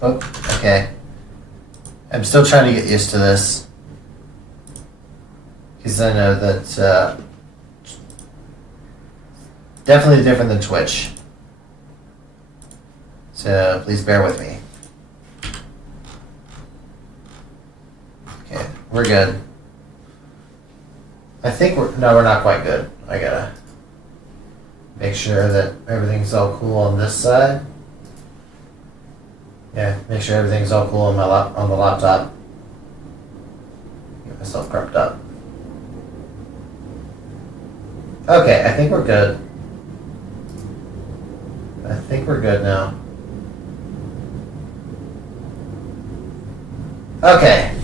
Oh, okay. I'm still trying to get used to this. Because I know that definitely different than Twitch. So please bear with me. Okay, we're good. I think we're not quite good. I gotta make sure that everything's all cool on this side. Yeah, make sure everything's all cool on the laptop. Get myself prepped up. Okay, I think we're good. I think we're good now. Okay.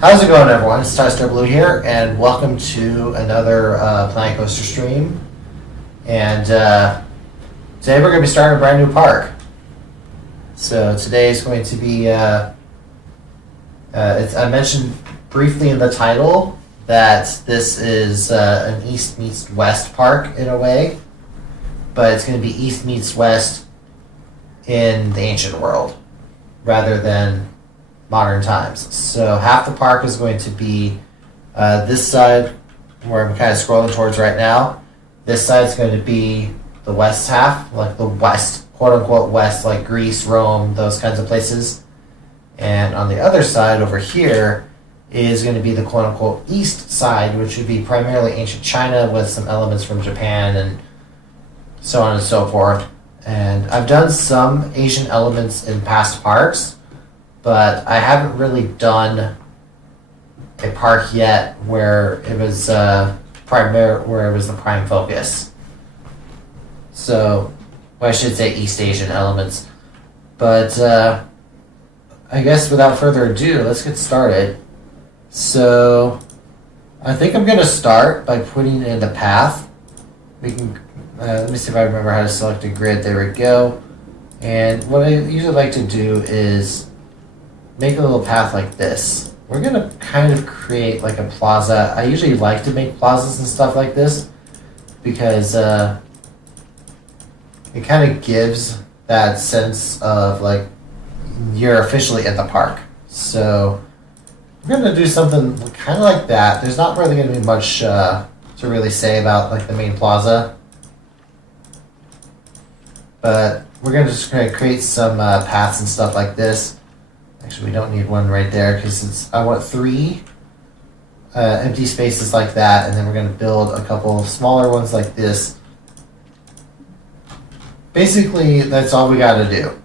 How's it going, everyone? It's Star Blue here, and welcome to another Planet Coaster stream. And today we're going to be starting a brand new park. So today is going to be, I mentioned briefly in the title that this is an East meets West park in a way, but it's going to be East meets West in the ancient world rather than modern times. So half the park is going to be this side where I'm kind of scrolling towards right now. This side is going to be the west half, like the west, quote unquote west, like Greece, Rome, those kinds of places. And on the other side over here is going to be the quote unquote east side, which would be primarily ancient China with some elements from Japan and so on and so forth. And I've done some Asian elements in past parks, but I haven't really done a park yet where it was the prime focus. So, well, I should say East Asian elements. But I guess without further ado, let's get started. So, I think I'm going to start by putting in the path. We can let me see if I remember how to select a grid. There we go. And what I usually like to do is make a little path like this. We're going to kind of create like a plaza. I usually like to make plazas and stuff like this because it kind of gives that sense of like you're officially in the park. So we're going to do something kind of like that. There's not really going to be much to really say about like the main plaza. But we're going to just create some paths and stuff like this. Actually, we don't need one right there because I want 3 empty spaces like that, and then we're going to build a couple of smaller ones like this. Basically, that's all we got to do.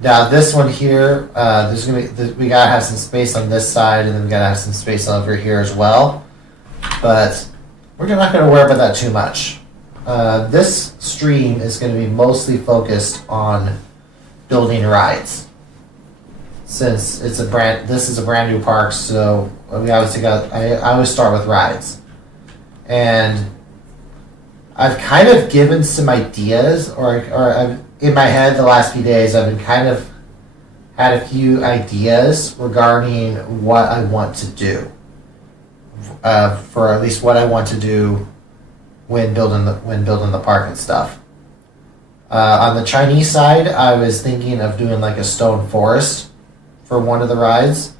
Now, this one here, there's going to be we got to have some space on this side, and then we got to have some space over here as well. But we're not going to worry about that too much. This stream is going to be mostly focused on building rides. Since this is a brand new park, so we obviously I always start with rides. And I've kind of given some ideas, or I've, in my head the last few days, I've been kind of had a few ideas regarding what I want to do. For at least what I want to do when building the park and stuff. On the Chinese side, I was thinking of doing like a stone forest for one of the rides.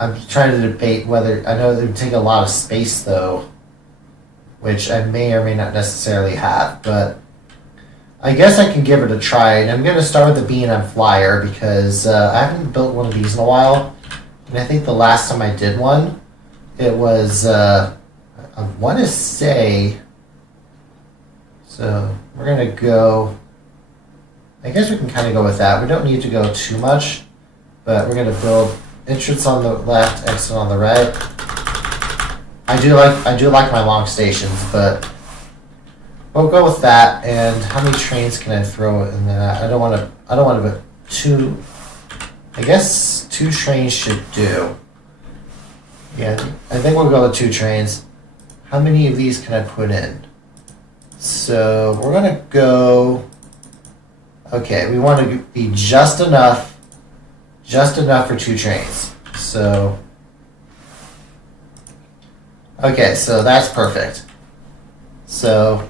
I'm trying to debate whether, I know it would take a lot of space though, which I may or may not necessarily have, but I guess I can give it a try. And I'm going to start with the B&M Flyer because I haven't built one of these in a while. And I think the last time I did one, it was, I want to say, so we're going to go, I guess we can kind of go with that. We don't need to go too much. But we're going to build entrance on the left, exit on the right. I do like my long stations, but we'll go with that. And how many trains can I throw in that? I don't want to put 2. I guess 2 trains should do. Yeah, I think we'll go with 2 trains. How many of these can I put in? So we're going to go. Okay, we want to be just enough for 2 trains. So, okay, so that's perfect. So,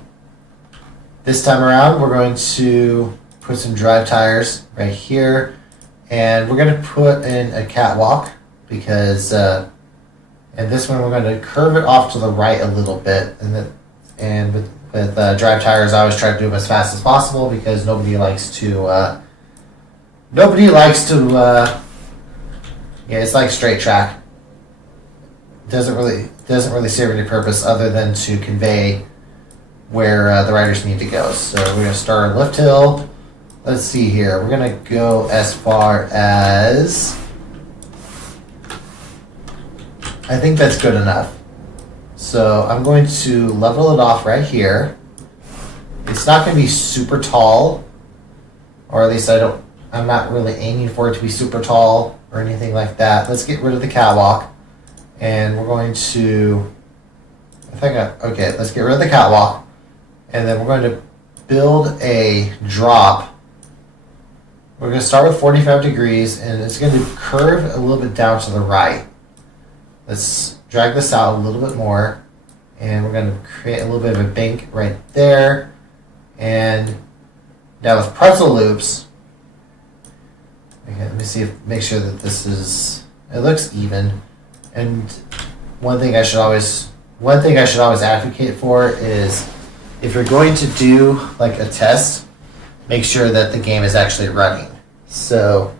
this time around, we're going to put some drive tires right here, and we're going to put in a catwalk because, and this one we're going to curve it off to the right a little bit, and with drive tires, I always try to do them as fast as possible because nobody likes to. Yeah, it's like straight track. Doesn't really serve any purpose other than to convey where the riders need to go. So we're gonna start on lift hill. Let's see here. We're gonna go as far as. I think that's good enough. So I'm going to level it off right here. It's not going to be super tall, or at least I'm not really aiming for it to be super tall or anything like that. Let's get rid of the catwalk, and we're going to, let's get rid of the catwalk, and then we're going to build a drop. We're going to start with 45 degrees, and it's going to curve a little bit down to the right. Let's drag this out a little bit more, and we're going to create a little bit of a bank right there. And now with pretzel loops, okay, let me make sure that it looks even. And one thing I should always advocate for is if you're going to do like a test, make sure that the game is actually running. So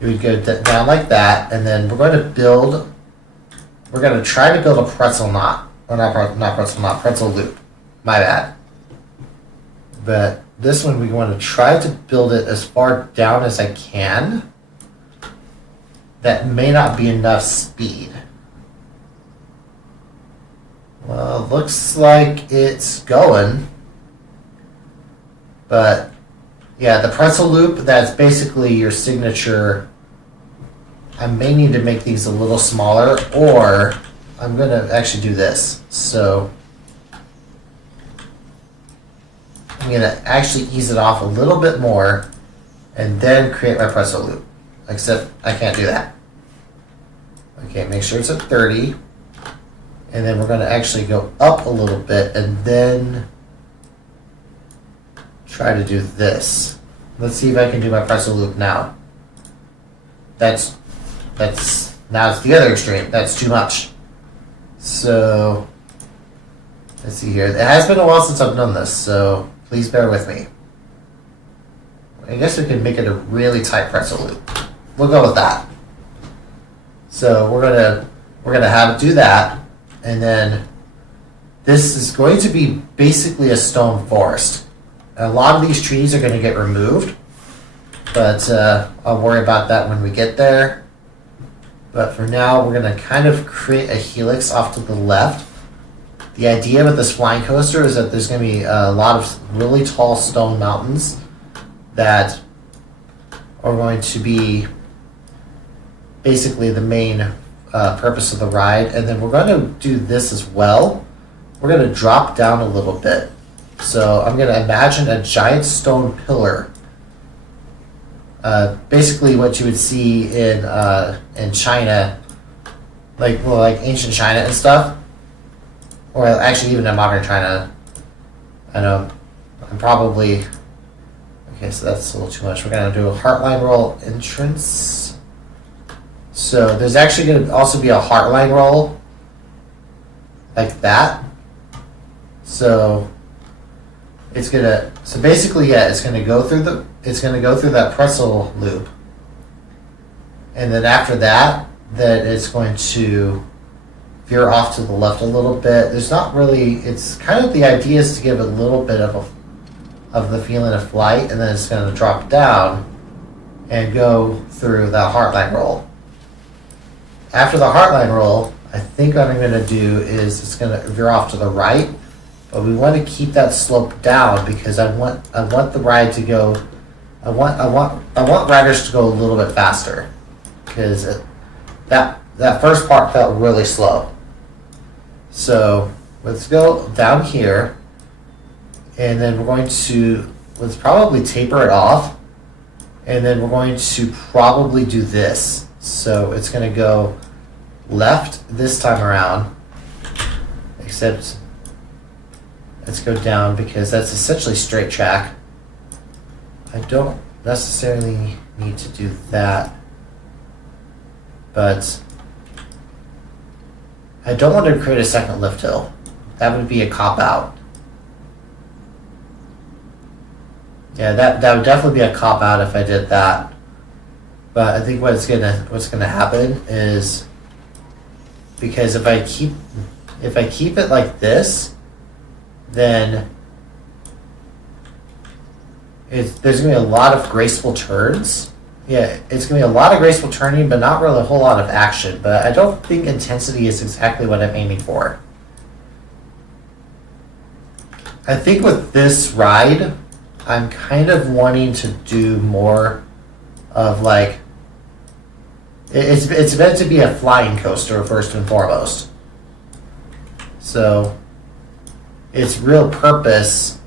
you would go down like that, and then we're going to try to build a pretzel knot. Or not pretzel knot, pretzel loop. My bad. But this one we want to try to build it as far down as I can. That may not be enough speed. Well, looks like it's going. But yeah, the pretzel loop, that's basically your signature. I may need to make these a little smaller, or I'm going to actually do this. So I'm going to actually ease it off a little bit more and then create my pretzel loop. Except I can't do that. Okay, make sure it's at 30. And then we're going to actually go up a little bit and then try to do this. Let's see if I can do my pretzel loop now. That's now it's the other extreme. That's too much. So let's see here. It has been a while since I've done this, so please bear with me. I guess we can make it a really tight pretzel loop. We'll go with that. So we're gonna have it do that, and then this is going to be basically a stone forest. A lot of these trees are going to get removed, but I'll worry about that when we get there. But for now, we're going to kind of create a helix off to the left. The idea with this flying coaster is that there's going to be a lot of really tall stone mountains that are going to be basically the main purpose of the ride. And then we're going to do this as well. We're going to drop down a little bit. So I'm going to imagine a giant stone pillar. Basically what you would see in China, like ancient China and stuff, or actually even in modern China. I know I'm probably okay. So that's a little too much. We're gonna do a heartline roll entrance. So there's actually gonna also be a heartline roll like that. So it's gonna. So basically, yeah, it's gonna go through that pretzel loop, and then after that, it's going to veer off to the left a little bit. There's not really. It's kind of the idea is to give it a little bit of the feeling of flight, and then it's going to drop down and go through the heartline roll. After the heartline roll, I think what I'm going to do is it's going to veer off to the right. But we want to keep that slope down because I want the ride to go. I want riders to go a little bit faster because that first part felt really slow. So let's go down here, and then we're going to let's probably taper it off, and then we're going to probably do this. So it's going to go left this time around, except. Let's go down because that's essentially straight track. I don't necessarily need to do that, but I don't want to create a second lift hill. That would be a cop-out. Yeah, that would definitely be a cop-out if I did that. But I think what's gonna happen is, because if I keep it like this, then there's gonna be a lot of graceful turns. Yeah, it's gonna be a lot of graceful turning, but not really a whole lot of action. But I don't think intensity is exactly what I'm aiming for. I think with this ride, I'm kind of wanting to do more of like, it's meant to be a flying coaster first and foremost. So its real purpose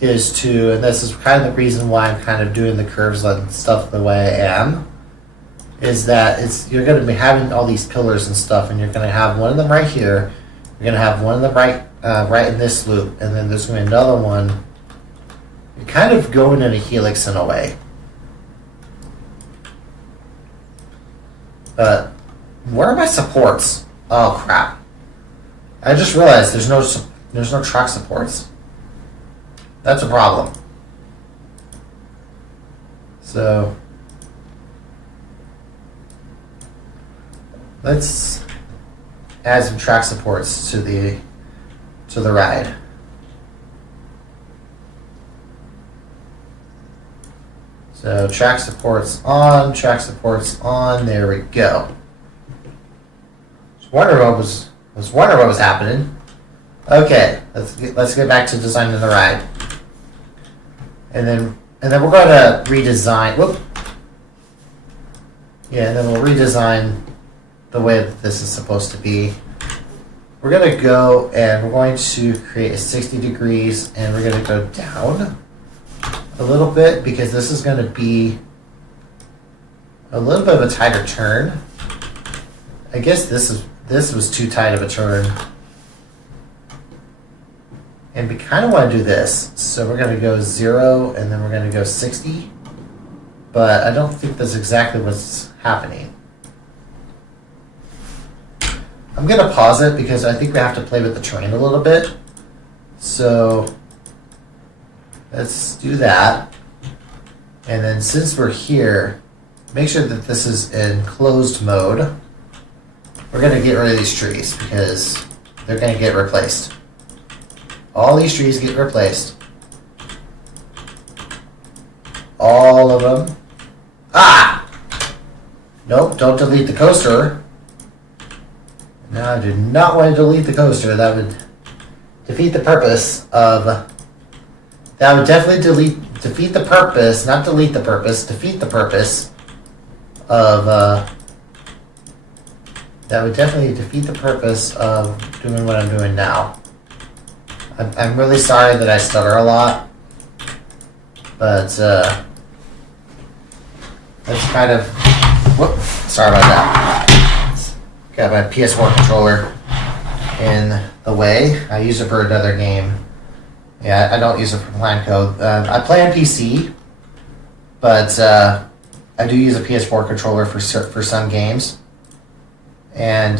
is to, and this is kind of the reason why I'm kind of doing the curves and stuff the way I am, is that you're going to be having all these pillars and stuff, and you're going to have one of them right here, you're going to have one of them right in this loop, and then there's going to be another one. You're kind of going in a helix in a way. But where are my supports? Oh crap! I just realized there's no track supports. That's a problem. So let's add some track supports to the ride. So track supports on, there we go. Was wondering what was happening. Okay, let's get back to designing the ride. And then we're going to redesign. Whoop. Yeah, and then we'll redesign the way that this is supposed to be. We're going to go and we're going to create a 60 degrees, and we're going to go down a little bit, because this is going to be a little bit of a tighter turn. I guess this was too tight of a turn. And we kind of want to do this. So we're going to go 0, and then we're going to go 60. But I don't think that's exactly what's happening. I'm going to pause it because I think we have to play with the terrain a little bit. So let's do that. And then since we're here, make sure that this is in closed mode. We're going to get rid of these trees because they're going to get replaced. All these trees get replaced. All of them. Ah! Nope, don't delete the coaster. No, I do not want to delete the coaster. That would defeat the purpose of... That would definitely defeat the purpose, not delete the purpose, defeat the purpose of... that would definitely defeat the purpose of doing what I'm doing now. I'm really sorry that I stutter a lot, but that's kind of... Whoop, sorry about that. Got my PS4 controller in the way. I use it for another game. Yeah, I don't use it for Plan Code. I play on PC, but I do use a PS4 controller for some games. And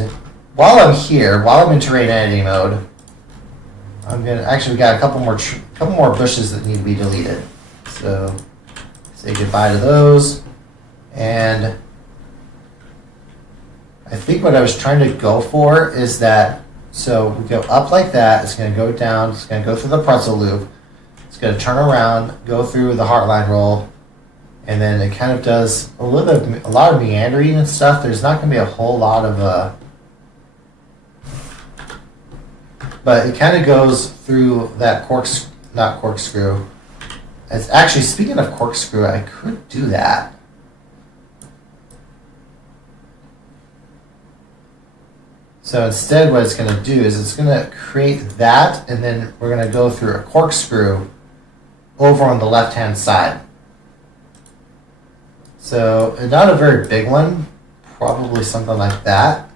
while I'm here, while I'm in terrain editing mode, I'm gonna actually, we got a couple more bushes that need to be deleted. So say goodbye to those. And I think what I was trying to go for is that, so we go up like that, it's going to go down, it's going to go through the pretzel loop, it's going to turn around, go through the heartline roll, and then it kind of does a lot of meandering and stuff. There's not going to be a whole lot of, but it kind of goes through that not corkscrew. It's actually, speaking of corkscrew, I could do that. So instead what it's going to do is it's going to create that, and then we're going to go through a corkscrew over on the left-hand side. So not a very big one, probably something like that.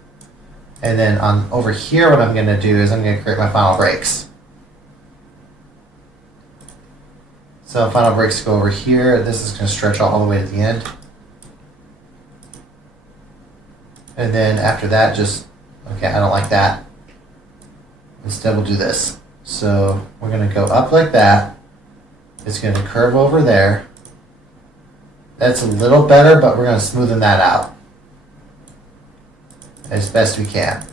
And then on over here what I'm going to do is I'm going to create my final brakes. So final breaks go over here. This is going to stretch all the way to the end. And then after that, just, okay, I don't like that. Instead, we'll do this. So we're going to go up like that. It's going to curve over there. That's a little better, but we're going to smoothen that out as best we can.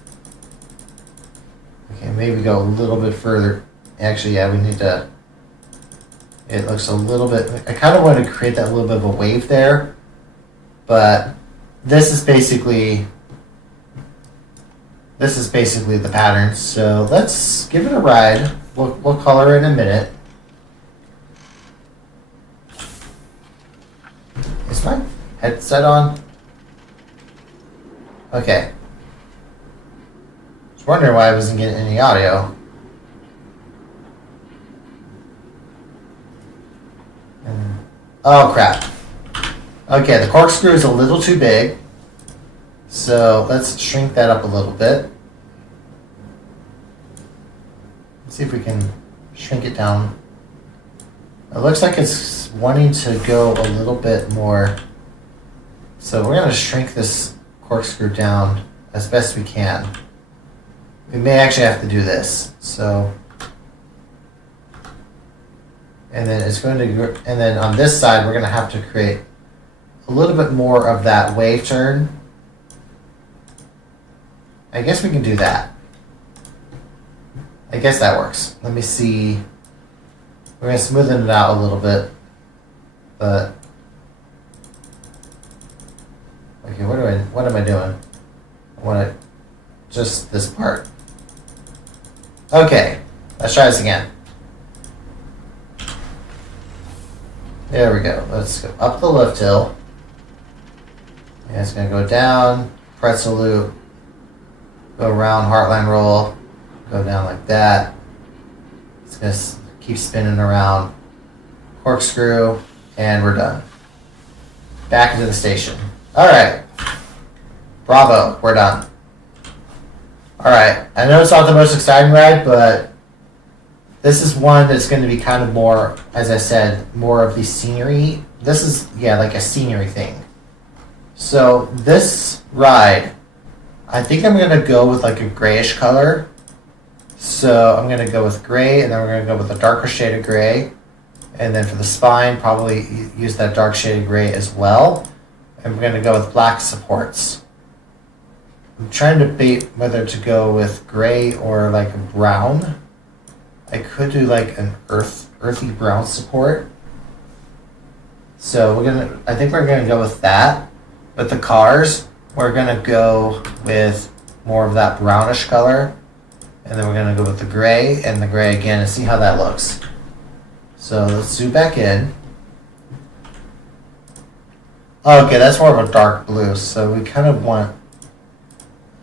Okay, maybe go a little bit further. Actually, yeah, we need to, it looks a little bit, I kind of want to create that little bit of a wave there, but this is basically the pattern. So let's give it a ride. We'll color in a minute. Is my headset on? Okay. I was wondering why I wasn't getting any audio. Oh crap. Okay, the corkscrew is a little too big. So let's shrink that up a little bit. Let's see if we can shrink it down. It looks like it's wanting to go a little bit more. So we're going to shrink this corkscrew down as best we can. We may actually have to do this. So, and then it's going to, and then on this side we're going to have to create a little bit more of that wave turn. I guess we can do that. I guess that works. Let me see. We're going to smoothen it out a little bit. But okay, what am I doing? I want to just this part. Okay, let's try this again. There we go. Let's go up the lift hill. And it's going to go down, pretzel loop, go around, heartline roll, go down like that. It's going to keep spinning around, corkscrew, and we're done. Back into the station. All right. Bravo, we're done. All right. I know it's not the most exciting ride, but this is one that's going to be kind of more, as I said, more of the scenery. This is, yeah, like a scenery thing. So this ride, I think I'm going to go with like a grayish color. So I'm going to go with gray, and then we're going to go with a darker shade of gray. And then for the spine, probably use that dark shade of gray as well. And we're going to go with black supports. I'm trying to debate whether to go with gray or like a brown. I could do like an earthy brown support. So I think we're gonna go with that. With the cars, we're gonna go with more of that brownish color. And then we're gonna go with the gray and the gray again and see how that looks. So let's zoom back in. Okay, that's more of a dark blue. So we kind of want,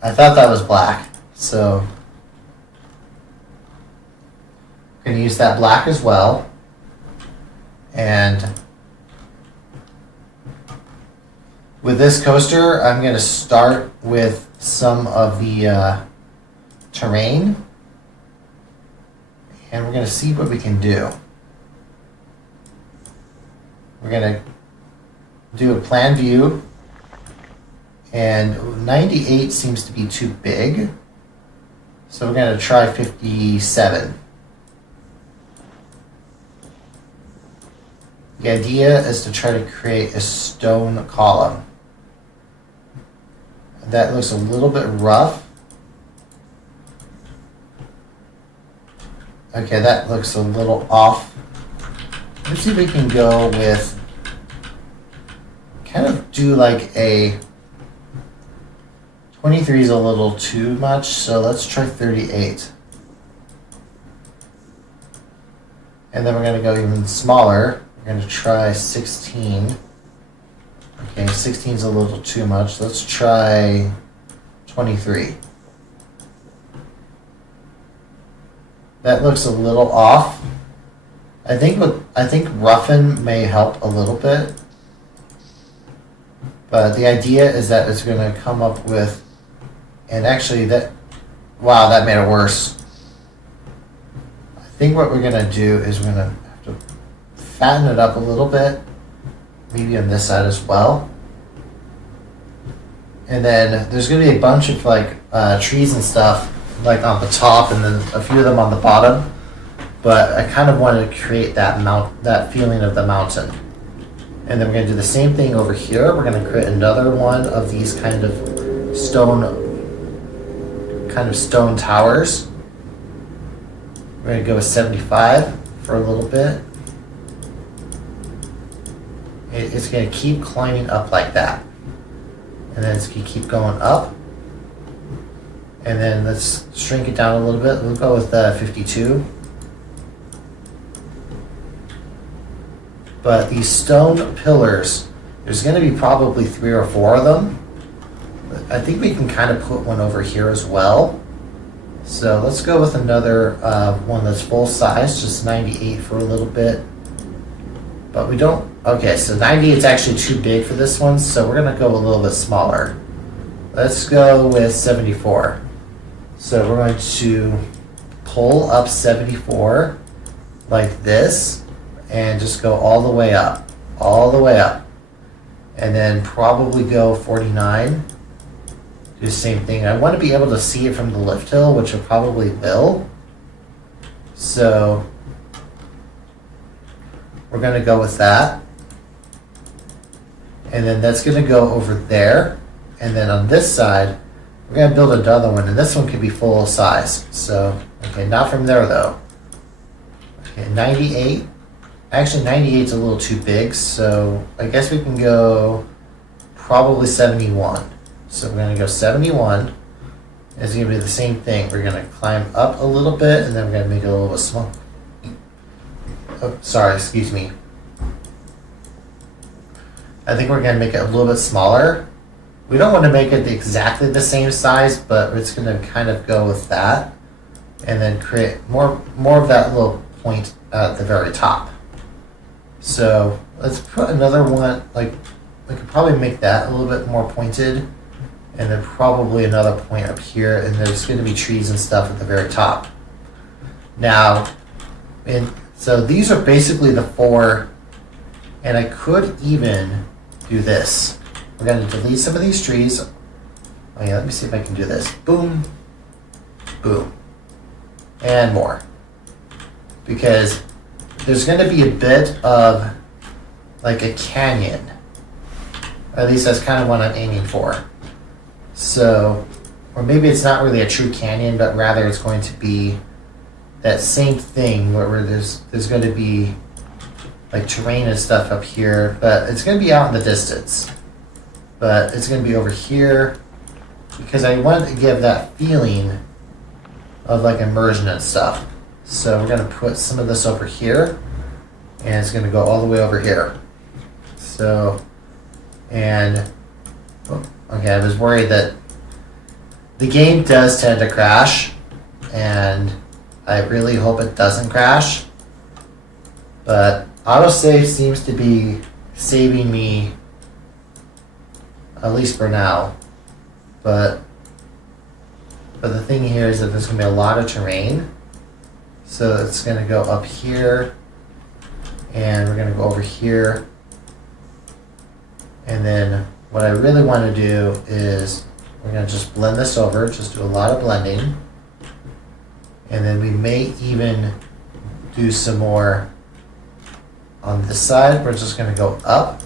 I thought that was black. So we're gonna use that black as well. And with this coaster, I'm going to start with some of the terrain, and we're going to see what we can do. We're going to do a plan view, and 98 seems to be too big, so we're going to try 57. The idea is to try to create a stone column. That looks a little bit rough. Okay, that looks a little off. Let's see if we can go with, kind of do like a, 23 is a little too much, so let's try 38. And then we're going to go even smaller. We're going to try 16. Okay, 16 is a little too much. Let's try 23. That looks a little off. I think roughen may help a little bit. But the idea is that it's going to come up with, and actually wow, that made it worse. I think what we're going to do is we're going to have to fatten it up a little bit, maybe on this side as well. And then there's going to be a bunch of like trees and stuff like on the top, and then a few of them on the bottom. But I kind of wanted to create that feeling of the mountain. And then we're going to do the same thing over here. We're going to create another one of these kind of stone towers. We're going to go with 75 for a little bit. It's going to keep climbing up like that. And then it's going to keep going up. And then let's shrink it down a little bit. We'll go with 52. But these stone pillars, there's going to be probably 3 or 4 of them. I think we can kind of put one over here as well. So let's go with another one that's full size, just 98 for a little bit. But we don't, okay, so 98 is actually too big for this one, so we're going to go a little bit smaller. Let's go with 74. So we're going to pull up 74 like this and just go all the way up, and then probably go 49. Do the same thing. I want to be able to see it from the lift hill, which I probably will. So we're going to go with that. And then that's going to go over there. And then on this side, we're going to build another one. And this one could be full size. So, okay, not from there though. Okay, 98. Actually, 98 is a little too big. So I guess we can go probably 71. So we're going to go 71. It's going to be the same thing. We're going to climb up a little bit, and then we're going to make it a little bit small. Oh, sorry, excuse me. I think we're going to make it a little bit smaller. We don't want to make it exactly the same size, but it's going to kind of go with that. And then create more of that little point at the very top. So let's put another one, like we could probably make that a little bit more pointed. And then probably another point up here, and there's going to be trees and stuff at the very top. Now, so these are basically the 4, and I could even do this. We're going to delete some of these trees. Oh yeah, let me see if I can do this. Boom, boom, and more. Because there's going to be a bit of like a canyon. At least that's kind of what I'm aiming for. So, or maybe it's not really a true canyon, but rather it's going to be that same thing where there's going to be like terrain and stuff up here, but it's going to be out in the distance. But it's going to be over here because I want to give that feeling of like immersion and stuff. So we're going to put some of this over here, and it's going to go all the way over here. So, and okay, I was worried that the game does tend to crash, and I really hope it doesn't crash. But autosave seems to be saving me, at least for now. But the thing here is that there's going to be a lot of terrain. So it's going to go up here, and we're going to go over here. And then what I really want to do is we're going to just blend this over, just do a lot of blending. And then we may even do some more on this side. We're just going to go up.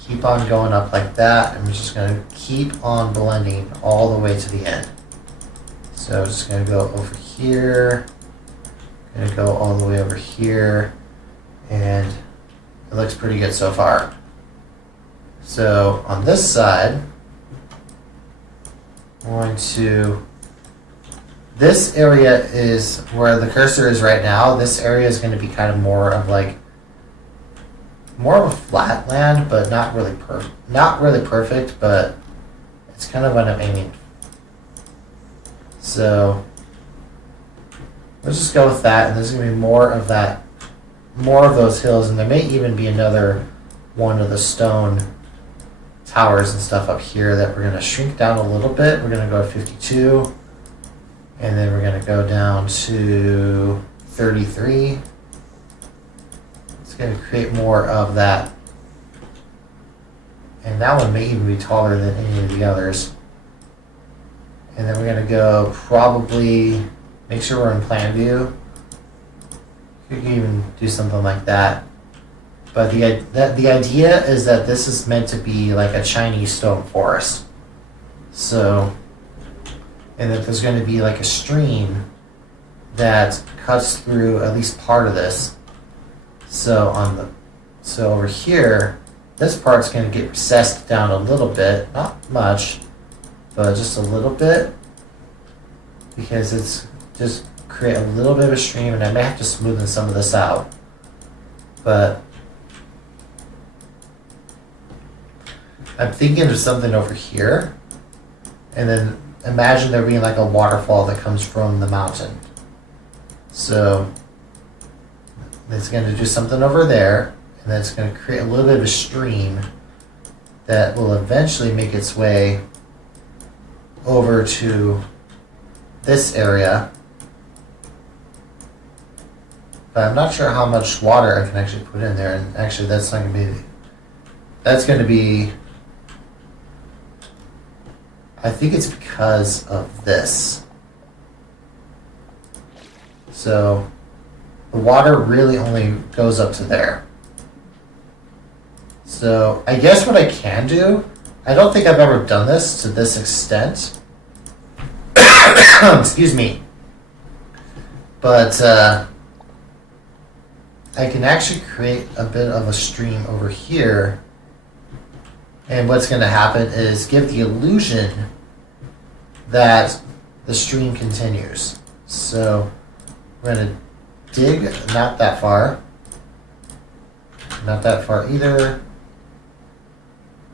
Keep on going up like that, and we're just going to keep on blending all the way to the end. So I'm just going to go over here, going to go all the way over here, and it looks pretty good so far. So on this side, I'm going to, this area is where the cursor is right now. This area is going to be kind of more of a flat land, but not really perfect, but it's kind of what I'm aiming. So let's just go with that, and there's going to be more of those hills, and there may even be another one of the stone towers and stuff up here that we're going to shrink down a little bit. We're going to go to 52, and then we're going to go down to 33, going to create more of that. And that one may even be taller than any of the others. And then we're going to go probably, make sure we're in plan view. You could even do something like that. But the idea is that this is meant to be like a Chinese stone forest. So, and that there's going to be like a stream that cuts through at least part of this. So over here, this part's going to get recessed down a little bit, not much, but just a little bit, because it's just create a little bit of a stream, and I may have to smoothen some of this out. But I'm thinking of something over here, and then imagine there being like a waterfall that comes from the mountain. So it's going to do something over there, and then it's going to create a little bit of a stream that will eventually make its way over to this area. But I'm not sure how much water I can actually put in there, and actually that's not going to be, that's going to be, I think it's because of this. So the water really only goes up to there. So I guess what I can do, I don't think I've ever done this to this extent. Excuse me. But I can actually create a bit of a stream over here. And what's going to happen is give the illusion that the stream continues. So we're going to dig not that far either.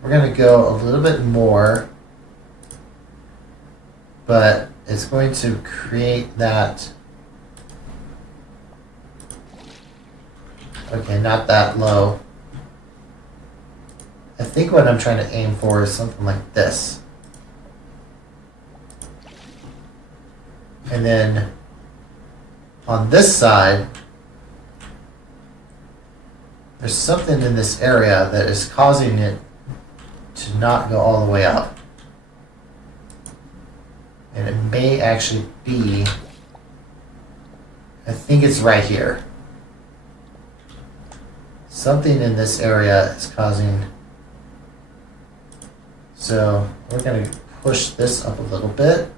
We're going to go a little bit more, but it's going to create that. Okay, not that low. I think what I'm trying to aim for is something like this. And then on this side, there's something in this area that is causing it to not go all the way up. And it may actually be, I think it's right here. Something in this area is causing. So we're going to push this up a little bit.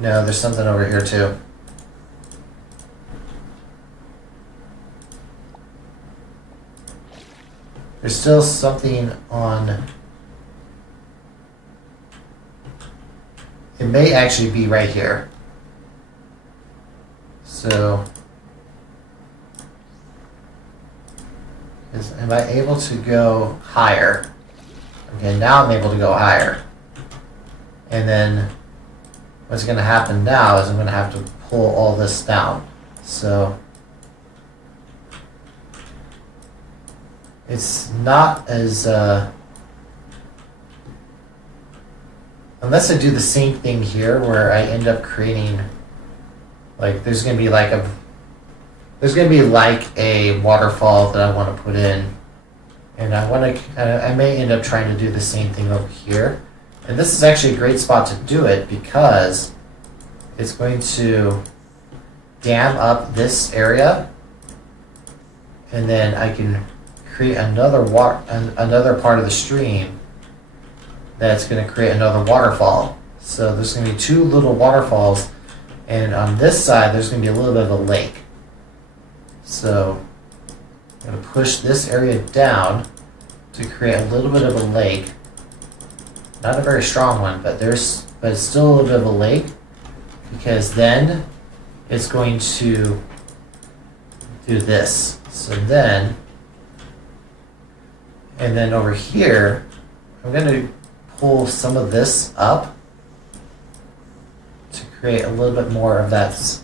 No, there's something over here too. There's still something on. It may actually be right here. So am I able to go higher? Okay, now I'm able to go higher. And then what's going to happen now is I'm going to have to pull all this down. So it's not as unless I do the same thing here where I end up creating, like, there's going to be like a waterfall that I want to put in, and I may end up trying to do the same thing over here. And this is actually a great spot to do it because it's going to dam up this area, and then I can create another part of the stream that's going to create another waterfall. So there's going to be two little waterfalls, and on this side there's going to be a little bit of a lake. So I'm going to push this area down to create a little bit of a lake. Not a very strong one, but it's still a little bit of a lake, because then it's going to do this. So then, and then over here, I'm going to pull some of this up to create a little bit more of that,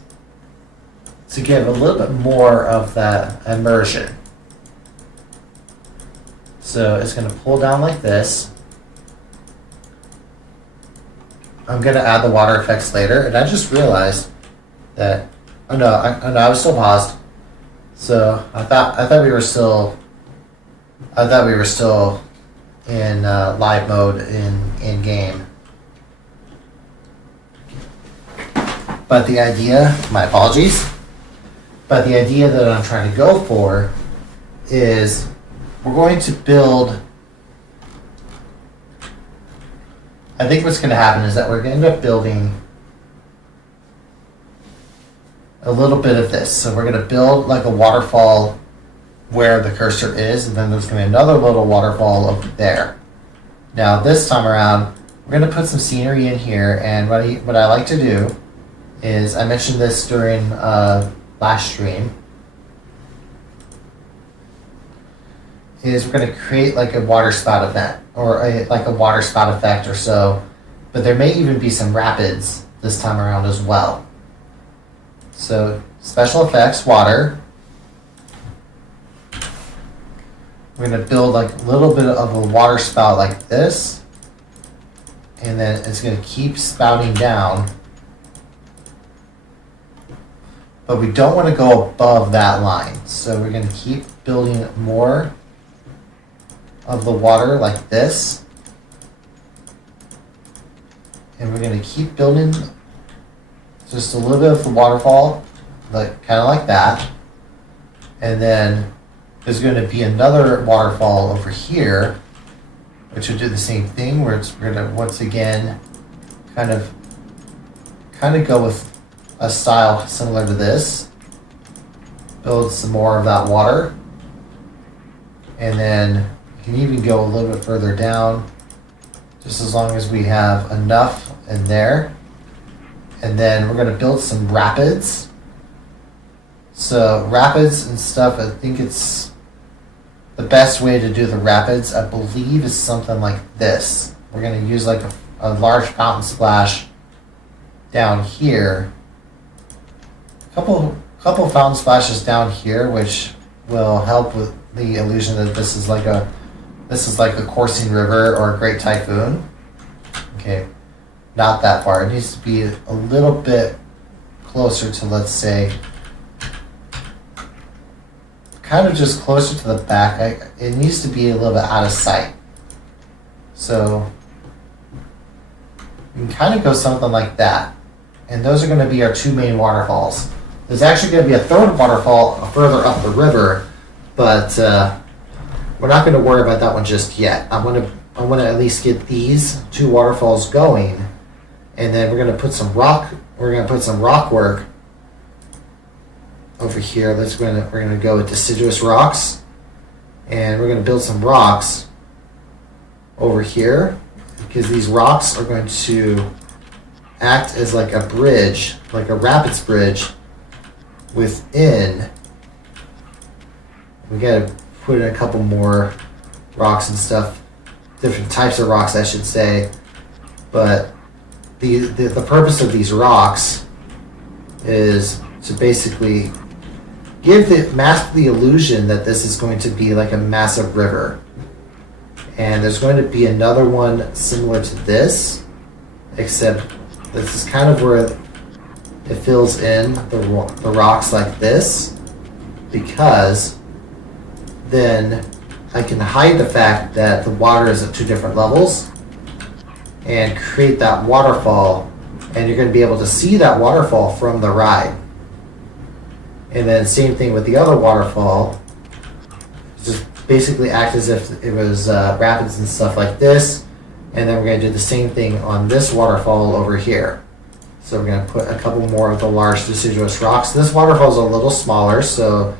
to give a little bit more of that immersion. So it's going to pull down like this. I'm going to add the water effects later, and I just realized that Oh no, I was still paused. So I thought we were still in live mode in game. But the idea, my apologies, but the idea that I'm trying to go for is we're going to build. I think what's going to happen is that we're going to end up building a little bit of this. So we're going to build like a waterfall where the cursor is, and then there's going to be another little waterfall over there. Now this time around, we're going to put some scenery in here, and what I like to do is, I mentioned this during last stream, is we're going to create like a water spout event, or like a water spout effect or so, but there may even be some rapids this time around as well. So special effects, water. We're going to build like a little bit of a water spout like this, and then it's going to keep spouting down. But we don't want to go above that line. So we're going to keep building more of the water like this. And we're going to keep building just a little bit of the waterfall, like kind of like that. And then there's going to be another waterfall over here, which will do the same thing, where we're going to once again kind of go with a style similar to this. Build some more of that water. And then you can even go a little bit further down, just as long as we have enough in there. And then we're going to build some rapids. So rapids and stuff, I think it's the best way to do the rapids, I believe, is something like this. We're going to use like a large fountain splash down here. Couple fountain splashes down here, which will help with the illusion that this is like a coursing river or a great typhoon. Okay, not that far. It needs to be a little bit closer to, let's say, kind of just closer to the back. It needs to be a little bit out of sight. So you can kind of go something like that. And those are going to be our two main waterfalls. There's actually going to be a third waterfall further up the river, but we're not going to worry about that one just yet. I want to at least get these two waterfalls going, and then we're going to put some rock. We're going to put some rock work over here. We're going to go with deciduous rocks, and we're going to build some rocks over here, because these rocks are going to act as like a bridge, like a rapids bridge within. We got to put in a couple more rocks and stuff, different types of rocks, I should say. But the purpose of these rocks is to basically mask the illusion that this is going to be like a massive river. And there's going to be another one similar to this, except this is kind of where it fills in the rocks like this, because then I can hide the fact that the water is at two different levels and create that waterfall, and you're going to be able to see that waterfall from the ride. And then same thing with the other waterfall, just basically act as if it was rapids and stuff like this. And then we're going to do the same thing on this waterfall over here. So we're going to put a couple more of the large deciduous rocks. This waterfall is a little smaller, so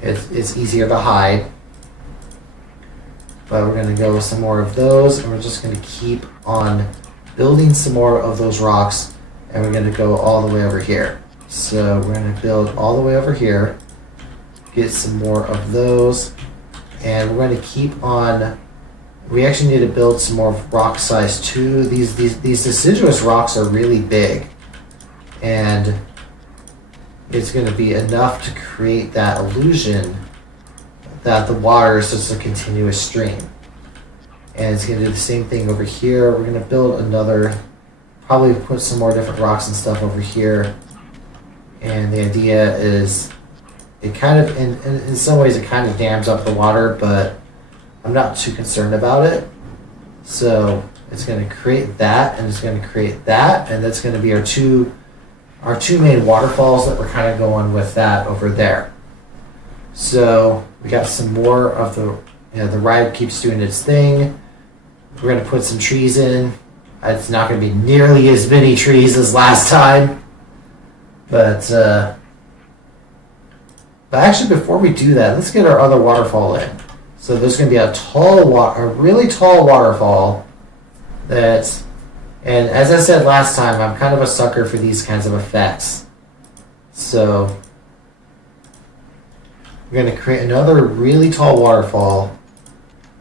it's easier to hide. But we're going to go with some more of those, and we're just going to keep on building some more of those rocks, and we're going to go all the way over here. So we're going to build all the way over here, get some more of those, and we're going to keep on. We actually need to build some more rock size too. These deciduous rocks are really big, and it's going to be enough to create that illusion that the water is just a continuous stream. And it's going to do the same thing over here. We're going to build another, probably put some more different rocks and stuff over here. And the idea is it kind of, in some ways, it kind of dams up the water, but I'm not too concerned about it. So it's going to create that, and it's going to create that, and that's going to be our two main waterfalls that we're kind of going with that over there. So we got some more of the ride keeps doing its thing. We're going to put some trees in. It's not going to be nearly as many trees as last time. But actually, before we do that, let's get our other waterfall in. So there's going to be a really tall waterfall that's, and as I said last time, I'm kind of a sucker for these kinds of effects. So we're going to create another really tall waterfall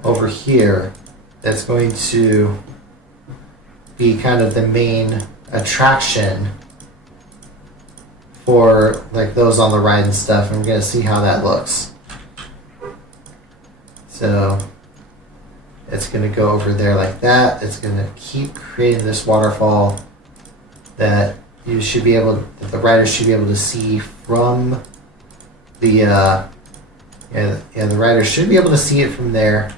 over here that's going to be kind of the main attraction for like those on the ride and stuff, and we're going to see how that looks. So it's going to go over there like that. It's going to keep creating this waterfall that you should be able, that the riders should be able to see from the the riders should be able to see it from there.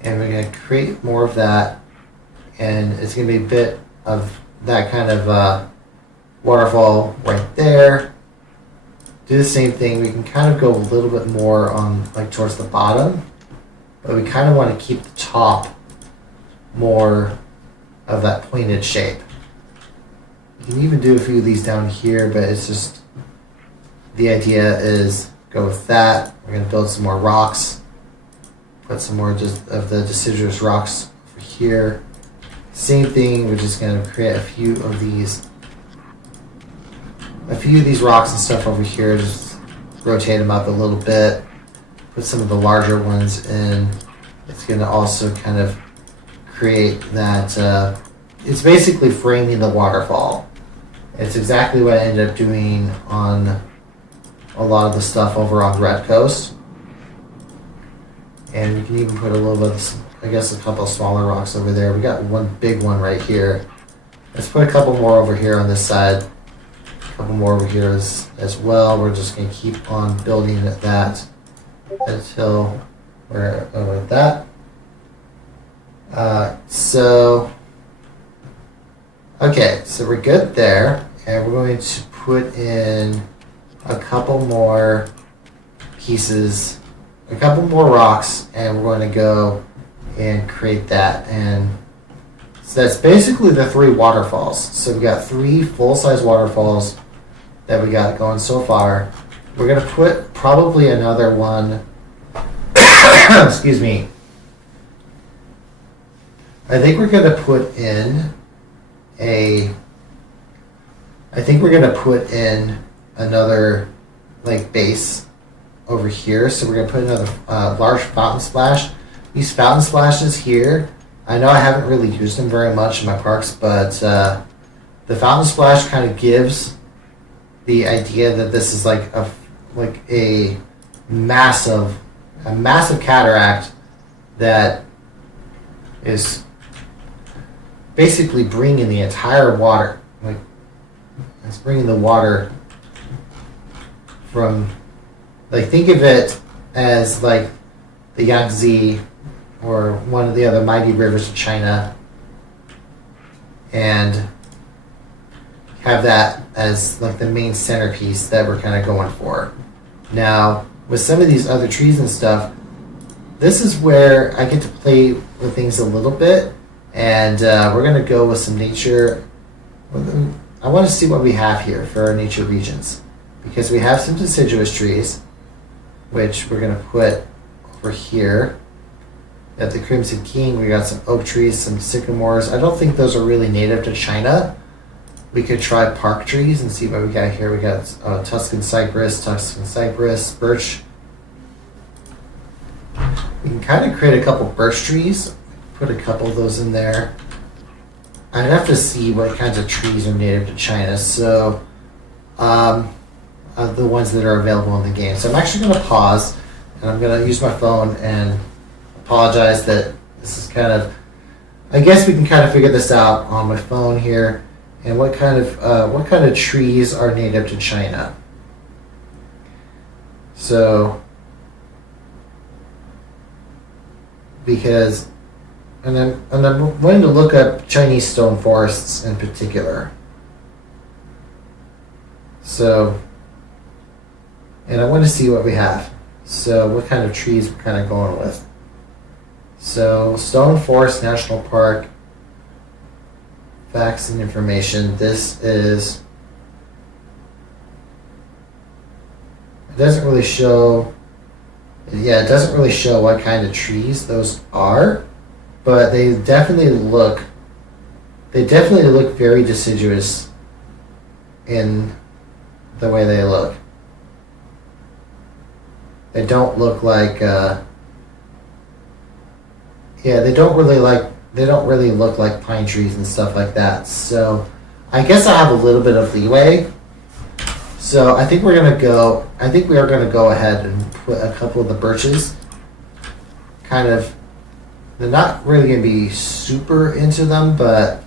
And we're going to create more of that, and it's going to be a bit of that kind of waterfall right there. Do the same thing. We can kind of go a little bit more on like towards the bottom, but we kind of want to keep the top more of that pointed shape. You can even do a few of these down here, but it's just, the idea is go with that. We're going to build some more rocks. Put some more just of the deciduous rocks over here. Same thing, we're just going to create a few of these rocks and stuff over here. Just rotate them up a little bit. Put some of the larger ones in. It's going to also kind of create that, it's basically framing the waterfall. It's exactly what I ended up doing on a lot of the stuff over on Red Coast. And you can even put a little bit of, I guess, a couple of smaller rocks over there. We got one big one right here. Let's put a couple more over here on this side. A couple more over here as well. We're just going to keep on building that until we're over that. Okay, so we're good there. And we're going to put in a couple more pieces, a couple more rocks, and we're going to go and create that. And so that's basically the 3 waterfalls. So we got 3 full-size waterfalls that we got going so far. We're going to put probably another one. Excuse me. I think we're going to put in another like base over here. So we're going to put another large fountain splash. These fountain splashes here, I know I haven't really used them very much in my parks, but the fountain splash kind of gives the idea that this is like a massive cataract that is basically bringing the entire water, like it's bringing the water from, like, think of it as like the Yangtze or one of the other mighty rivers of China, and have that as like the main centerpiece that we're kind of going for. Now, with some of these other trees and stuff, this is where I get to play with things a little bit, and we're going to go with some nature. I want to see what we have here for our nature regions, because we have some deciduous trees, which we're going to put over here. At the Crimson King, we got some oak trees, some sycamores. I don't think those are really native to China. We could try park trees and see what we got here. We got Tuscan cypress, birch. We can kind of create a couple birch trees, put a couple of those in there. I'd have to see what kinds of trees are native to China, so the ones that are available in the game. So I'm actually going to pause, and I'm going to use my phone and apologize that this is kind of, I guess we can kind of figure this out on my phone here, And what kind of trees are native to China? So, because, and I'm going to look up Chinese stone forests in particular. So, and I want to see what we have. So, what kind of trees we're kind of going with. So, Stone Forest National Park, facts and information. This is, it doesn't really show, it doesn't really show what kind of trees those are, but they definitely look very deciduous in the way they look. They don't look like, they don't really look like pine trees and stuff like that. So I guess I have a little bit of leeway. So I think we are going to go ahead and put a couple of the birches. They're not really going to be super into them, but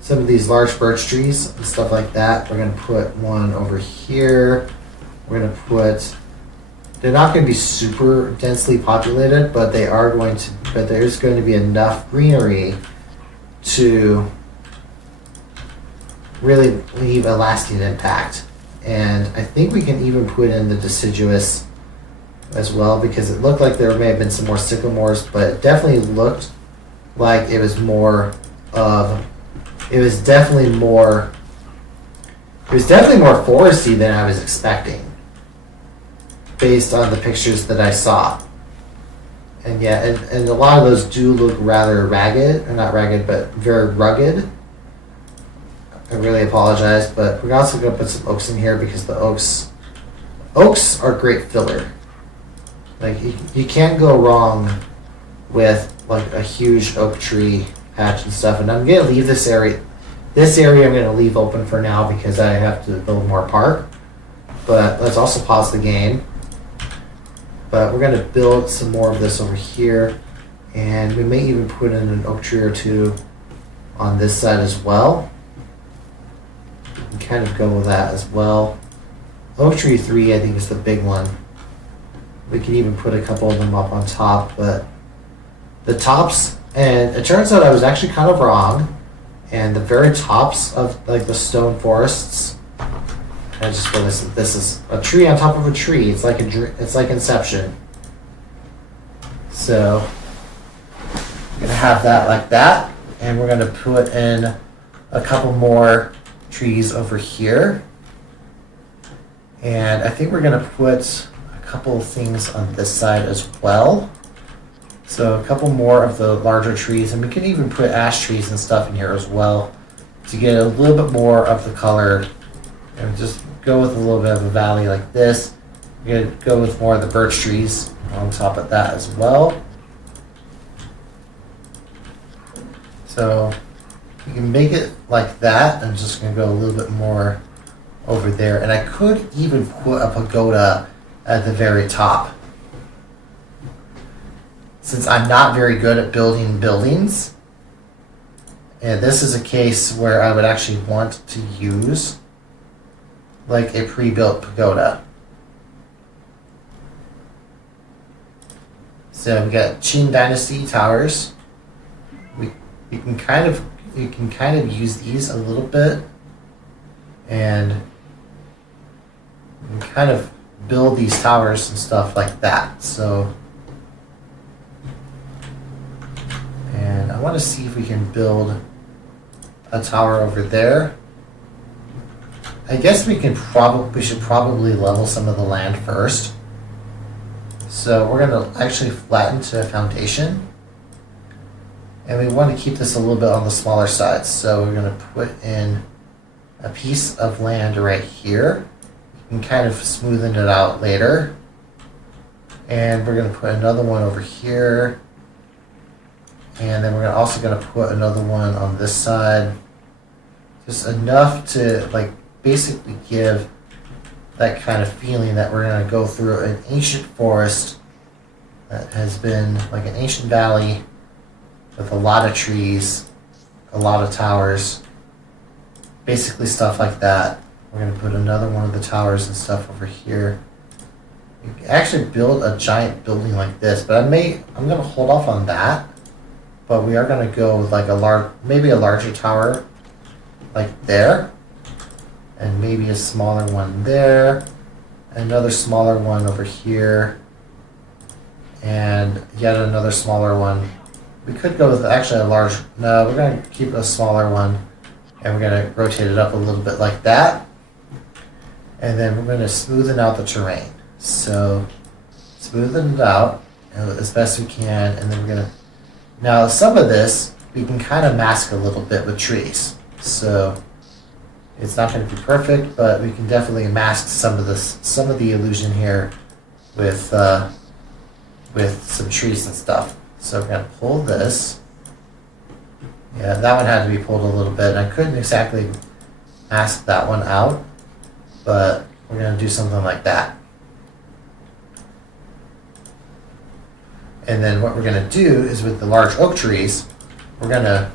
some of these large birch trees and stuff like that, we're going to put one over here. They're not going to be super densely populated, but there's going to be enough greenery to really leave a lasting impact. And I think we can even put in the deciduous as well, because it looked like there may have been some more sycamores, but it definitely looked like it was definitely more foresty than I was expecting, based on the pictures that I saw. And and a lot of those do look rather ragged, or not ragged, but very rugged. I really apologize, but we're also going to put some oaks in here because the oaks are great filler. Like, you can't go wrong with like a huge oak tree patch and stuff. And I'm going to leave this area I'm going to leave open for now because I have to build more park. But let's also pause the game. But we're going to build some more of this over here, and we may even put in an oak tree or two on this side as well. We can kind of go with that as well. Oak tree 3, I think, is the big one. We can even put a couple of them up on top, but the tops, and it turns out I was actually kind of wrong, and the very tops of like the stone forests, I just realized that this is a tree on top of a tree. It's like Inception. So we're gonna have that like that, and we're gonna put in a couple more trees over here, and I think we're gonna put a couple of things on this side as well. So a couple more of the larger trees, and we can even put ash trees and stuff in here as well to get a little bit more of the color. And just go with a little bit of a valley like this. We're going to go with more of the birch trees on top of that as well. So you can make it like that. I'm just going to go a little bit more over there. And I could even put a pagoda at the very top. Since I'm not very good at building buildings, and this is a case where I would actually want to use like a pre-built pagoda. So we got Qin Dynasty towers. We can kind of use these a little bit, and we can kind of build these towers and stuff like that. So, and I want to see if we can build a tower over there. I guess we should probably level some of the land first. So we're going to actually flatten to a foundation. And we want to keep this a little bit on the smaller side. So we're going to put in a piece of land right here. You can kind of smoothen it out later. And we're going to put another one over here. And then we're also going to put another one on this side. Just enough to like basically give that kind of feeling that we're going to go through an ancient forest that has been like an ancient valley with a lot of trees, a lot of towers, basically stuff like that. We're going to put another one of the towers and stuff over here. You can actually build a giant building like this, but I'm going to hold off on that. But we are going to go with like maybe a larger tower like there, and maybe a smaller one there, another smaller one over here, and yet another smaller one. We could go with actually no, we're going to keep a smaller one, and we're going to rotate it up a little bit like that. And then we're going to smoothen out the terrain. So smoothen it out as best we can, and then we're going to, now some of this we can kind of mask a little bit with trees. So it's not going to be perfect, but we can definitely mask some of the illusion here with some trees and stuff. So we're going to pull this. Yeah, that one had to be pulled a little bit, and I couldn't exactly mask that one out, but we're going to do something like that. And then what we're going to do is with the large oak trees, we're going to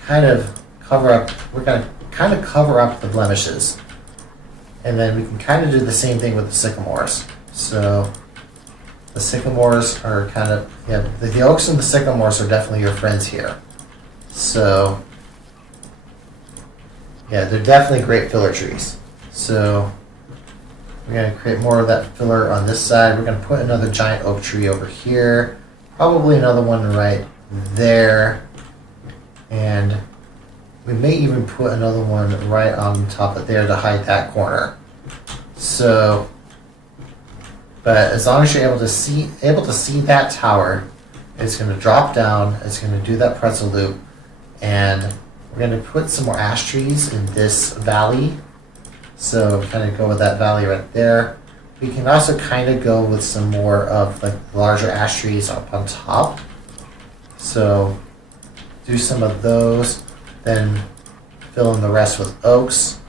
kind of cover up the blemishes. And then we can kind of do the same thing with the sycamores. So the sycamores are kind of, the oaks and the sycamores are definitely your friends here. So yeah, they're definitely great filler trees. So we're going to create more of that filler on this side. We're going to put another giant oak tree over here. Probably another one right there. And we may even put another one right on top of there to hide that corner. So, but as long as you're able to see that tower, it's going to drop down. It's going to do that pretzel loop, and we're going to put some more ash trees in this valley. So kind of go with that valley right there. We can also kind of go with some more of like larger ash trees up on top. So do some of those, then fill in the rest with oaks.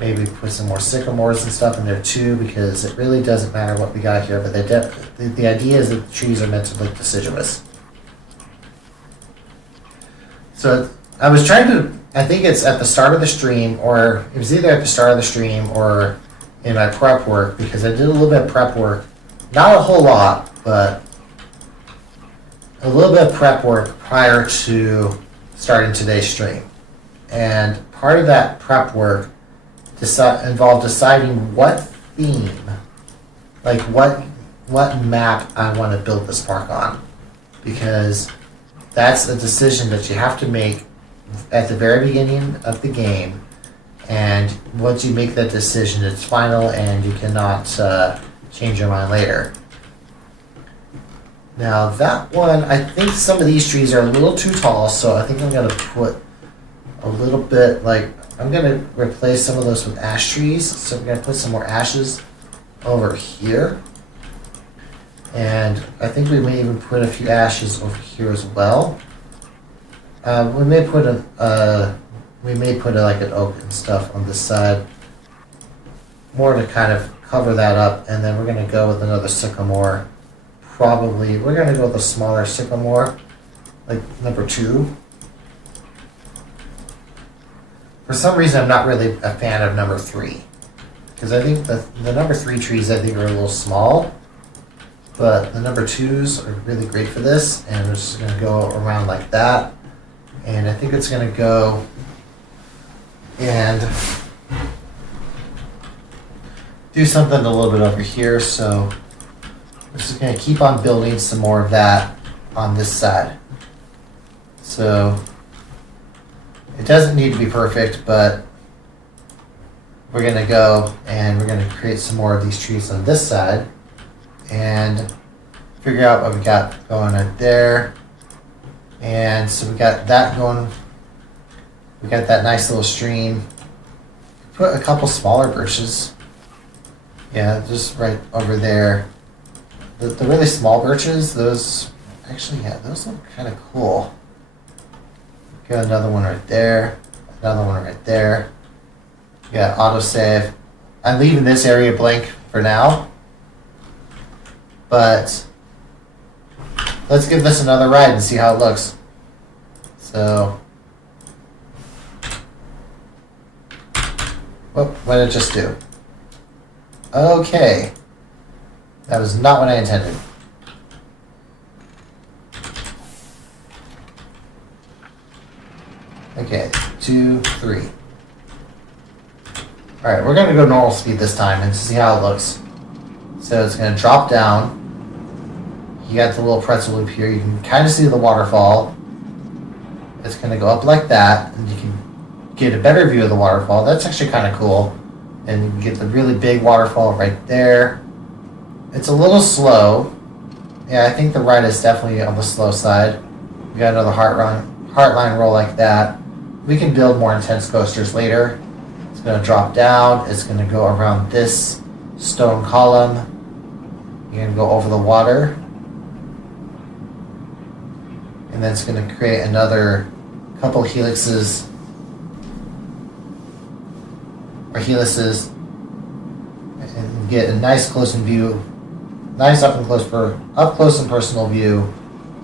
Maybe put some more sycamores and stuff in there too, because it really doesn't matter what we got here. But the idea is that the trees are meant to look deciduous. So I was trying to, I think it's at the start of the stream, or it was either at the start of the stream or in my prep work, because I did a little bit of prep work. Not a whole lot, but a little bit of prep work prior to starting today's stream. And part of that prep work involved deciding what theme, like what map I want to build this park on. Because that's a decision that you have to make at the very beginning of the game, and once you make that decision, it's final and you cannot change your mind later. Now that one, I think some of these trees are a little too tall, so I think I'm going to put a little bit, I'm going to replace some of those with ash trees. So I'm going to put some more ashes over here. And I think we may even put a few ashes over here as well. We may put an oak and stuff on this side, more to kind of cover that up. And then we're going to go with another sycamore. Probably we're going to go with a smaller sycamore, like number 2. For some reason, I'm not really a fan of number 3, because I think the number 3 trees I think are a little small, but the number 2s are really great for this. And we're just going to go around like that. And I think it's going to go and do something a little bit over here. So we're just going to keep on building some more of that on this side. So it doesn't need to be perfect, but we're going to go and we're going to create some more of these trees on this side and figure out what we got going right there. And so we got that going. We got that nice little stream. Put a couple smaller bushes. Yeah, just right over there. The really small birches, those look kind of cool. Got another one right there. Another one right there. Got autosave. I'm leaving this area blank for now. But let's give this another ride and see how it looks. So Whoop, what did it just do? Okay. That was not what I intended. Okay, 2, 3. Alright, we're going to go normal speed this time and see how it looks. So it's going to drop down. You got the little pretzel loop here. You can kind of see the waterfall. It's going to go up like that, and you can get a better view of the waterfall. That's actually kind of cool. And you can get the really big waterfall right there. It's a little slow. Yeah, I think the ride is definitely on the slow side. We got another heartline roll like that. We can build more intense coasters later. It's going to drop down. It's going to go around this stone column. You're going to go over the water. And then it's going to create another couple helices. Or helices. And get a nice close-in view. Nice up close and personal view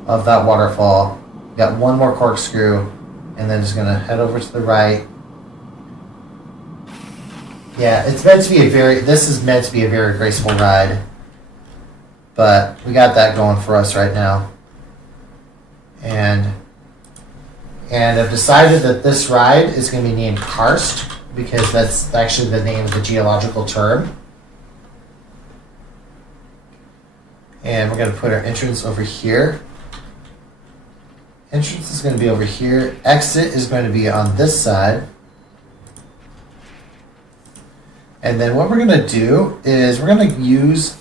of that waterfall. Got one more corkscrew. And then just going to head over to the right. Yeah, it's meant to be this is meant to be a very graceful ride. But we got that going for us right now. And I've decided that this ride is going to be named Karst, because that's actually the name of the geological term. And we're going to put our entrance over here. Entrance is going to be over here. Exit is going to be on this side. And then what we're going to do is we're going to use,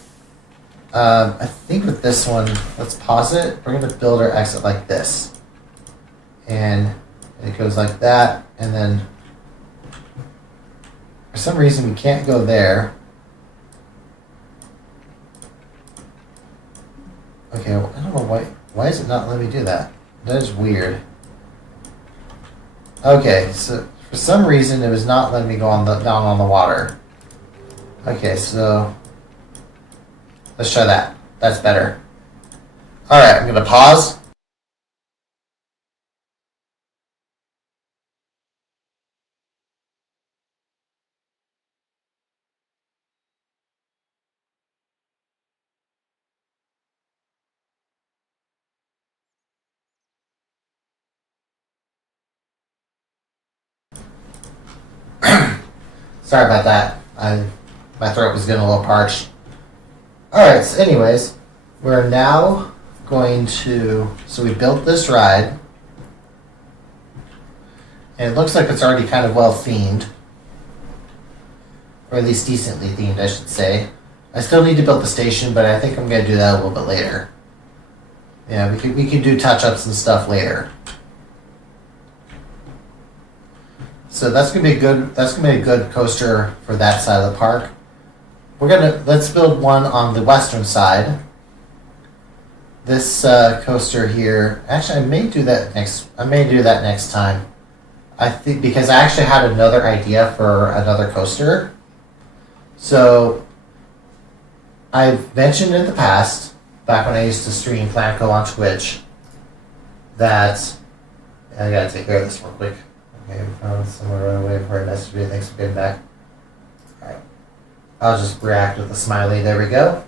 I think with this one, let's pause it. We're going to build our exit like this. And it goes like that. And then for some reason we can't go there. Okay, well, I don't know why is it not letting me do that? That is weird. Okay, so for some reason it was not letting me go down on the water. Okay, so let's try that. That's better. Alright, I'm going to pause. Sorry about that. My throat was getting a little parched. Alright, so anyways, we're now going to... So we built this ride. And it looks like it's already kind of well themed. Or at least decently themed, I should say. I still need to build the station, but I think I'm going to do that a little bit later. Yeah, we could do touch-ups and stuff later. So that's gonna be a good coaster for that side of the park. Let's build one on the western side. This coaster here, actually I may do that next time. I think because I actually had another idea for another coaster. So I've mentioned in the past, back when I used to stream Planco on Twitch, that I gotta take care of this real quick. Okay, we found somewhere run away before I messaged me. Thanks for getting back. Alright. I'll just react with a smiley. There we go.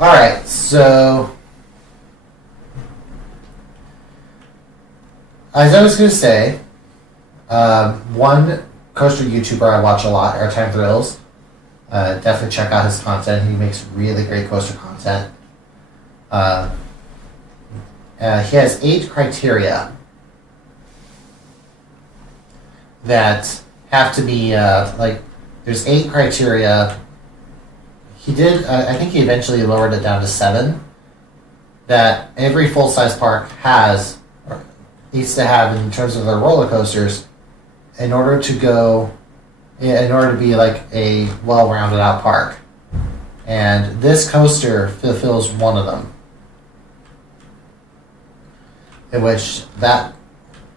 Alright, so as I was going to say, one coaster YouTuber I watch a lot, Airtime Thrills. Definitely check out his content. He makes really great coaster content. He has 8 criteria that have to be, there's 8 criteria. He did, I think he eventually lowered it down to 7, that every full-size park has, or needs to have in terms of their roller coasters, in order to be like a well-rounded out park. And this coaster fulfills one of them. In which that,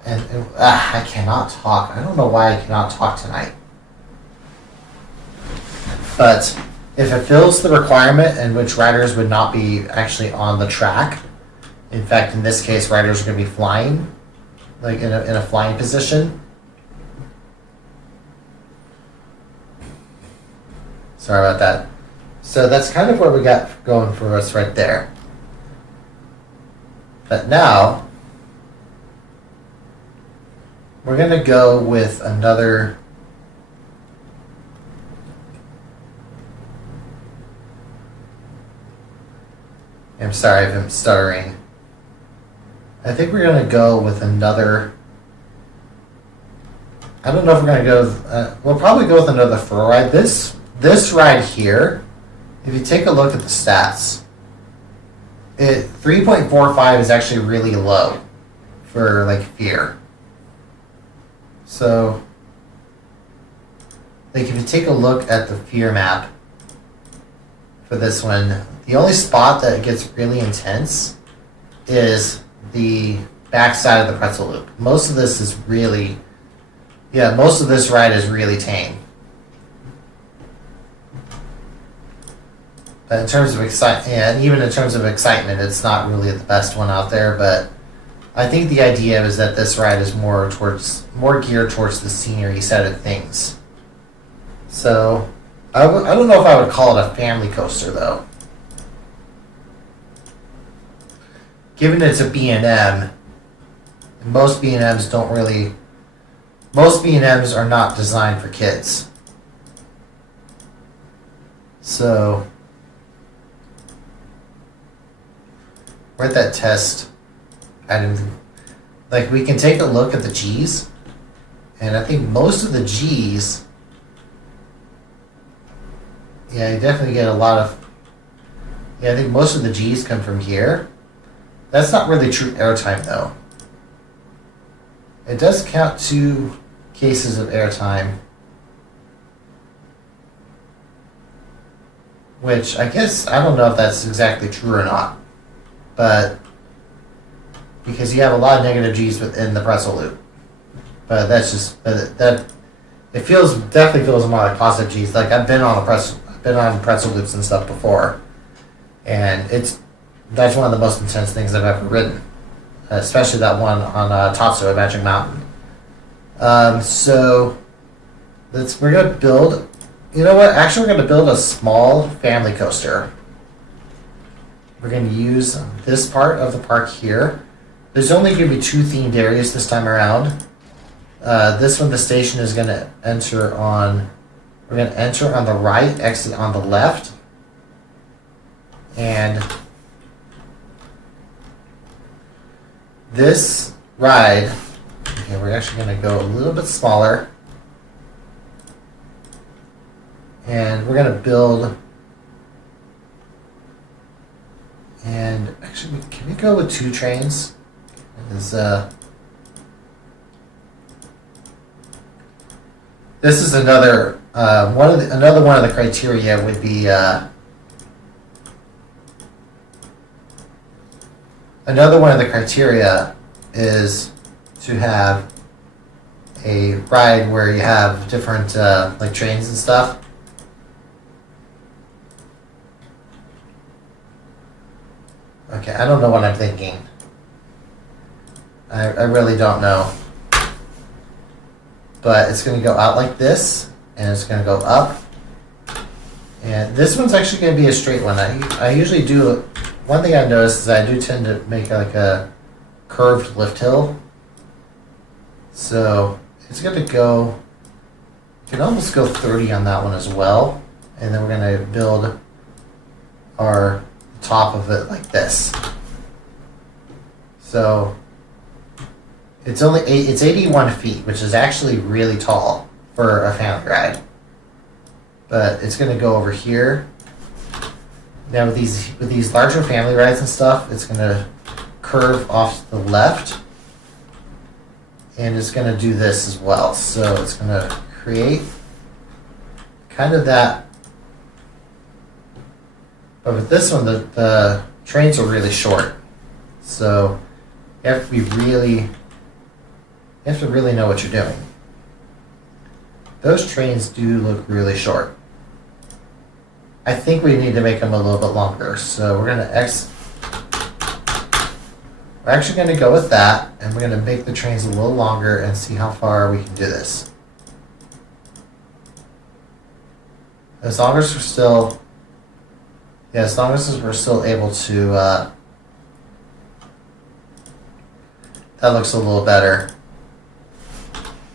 I cannot talk. I don't know why I cannot talk tonight. But if it fills the requirement in which riders would not be actually on the track, in fact, in this case, riders are going to be flying, like in a flying position, Sorry about that. So that's kind of what we got going for us right there. But now, we're going to go with another... I'm sorry if I'm stuttering. I think we're going to go with another... I don't know if we're going to go... we'll probably go with another fur ride. This ride here, if you take a look at the stats, 3.45 is actually really low for like fear. So, like if you take a look at the fear map for this one, the only spot that gets really intense is the back side of the pretzel loop. Most of this is really, most of this ride is really tame. But in terms of even in terms of excitement, it's not really the best one out there. But I think the idea is that this ride is more geared towards the scenery side of things. So I don't know if I would call it a family coaster though. Given it's a B&M, most B&Ms are not designed for kids. So we're at that test. We can take a look at the G's, and I think most of the G's, you definitely get a lot of, I think most of the G's come from here. That's not really true airtime though. It does count 2 cases of airtime, which I guess, I don't know if that's exactly true or not, but because you have a lot of negative G's within the pretzel loop. But that's just, it definitely feels more like positive G's. Like I've been on pretzel loops and stuff before, and that's one of the most intense things I've ever ridden, especially that one on Topso at Magic Mountain. So we're gonna build. You know what? Actually, we're gonna build a small family coaster. We're gonna use this part of the park here. There's only gonna be 2 themed areas this time around. This one, the station is gonna enter on. We're gonna enter on the right, exit on the left, and this ride, we're actually going to go a little bit smaller, and we're going to build, and actually, can we go with 2 trains? This is another one of the criteria would be another one of the criteria is to have a ride where you have different like trains and stuff. Okay, I don't know what I'm thinking. I really don't know. But it's going to go out like this, and it's going to go up. And this one's actually going to be a straight one. I usually do, one thing I've noticed is I do tend to make like a curved lift hill. So it's going to go, you can almost go 30 on that one as well. And then we're going to build our top of it like this. So it's 81 feet, which is actually really tall for a family ride. But it's going to go over here. Now with these larger family rides and stuff, it's going to curve off to the left, and it's going to do this as well. So it's going to create kind of that. But with this one, the trains are really short, so you have to really know what you're doing. Those trains do look really short. I think we need to make them a little bit longer. So we're actually going to go with that, and we're going to make the trains a little longer and see how far we can do this. As long as we're still, yeah, as long as we're still able to, that looks a little better.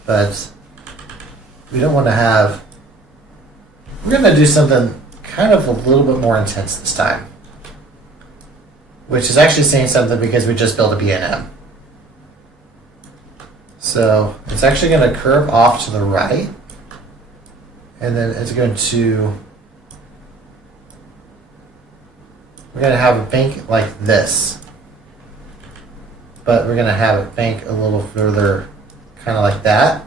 But we don't want to have, we're going to do something kind of a little bit more intense this time. Which is actually saying something because we just built a B&M. So it's actually going to curve off to the right. And then it's going to, we're going to have a bank like this. But we're going to have it bank a little further, kind of like that.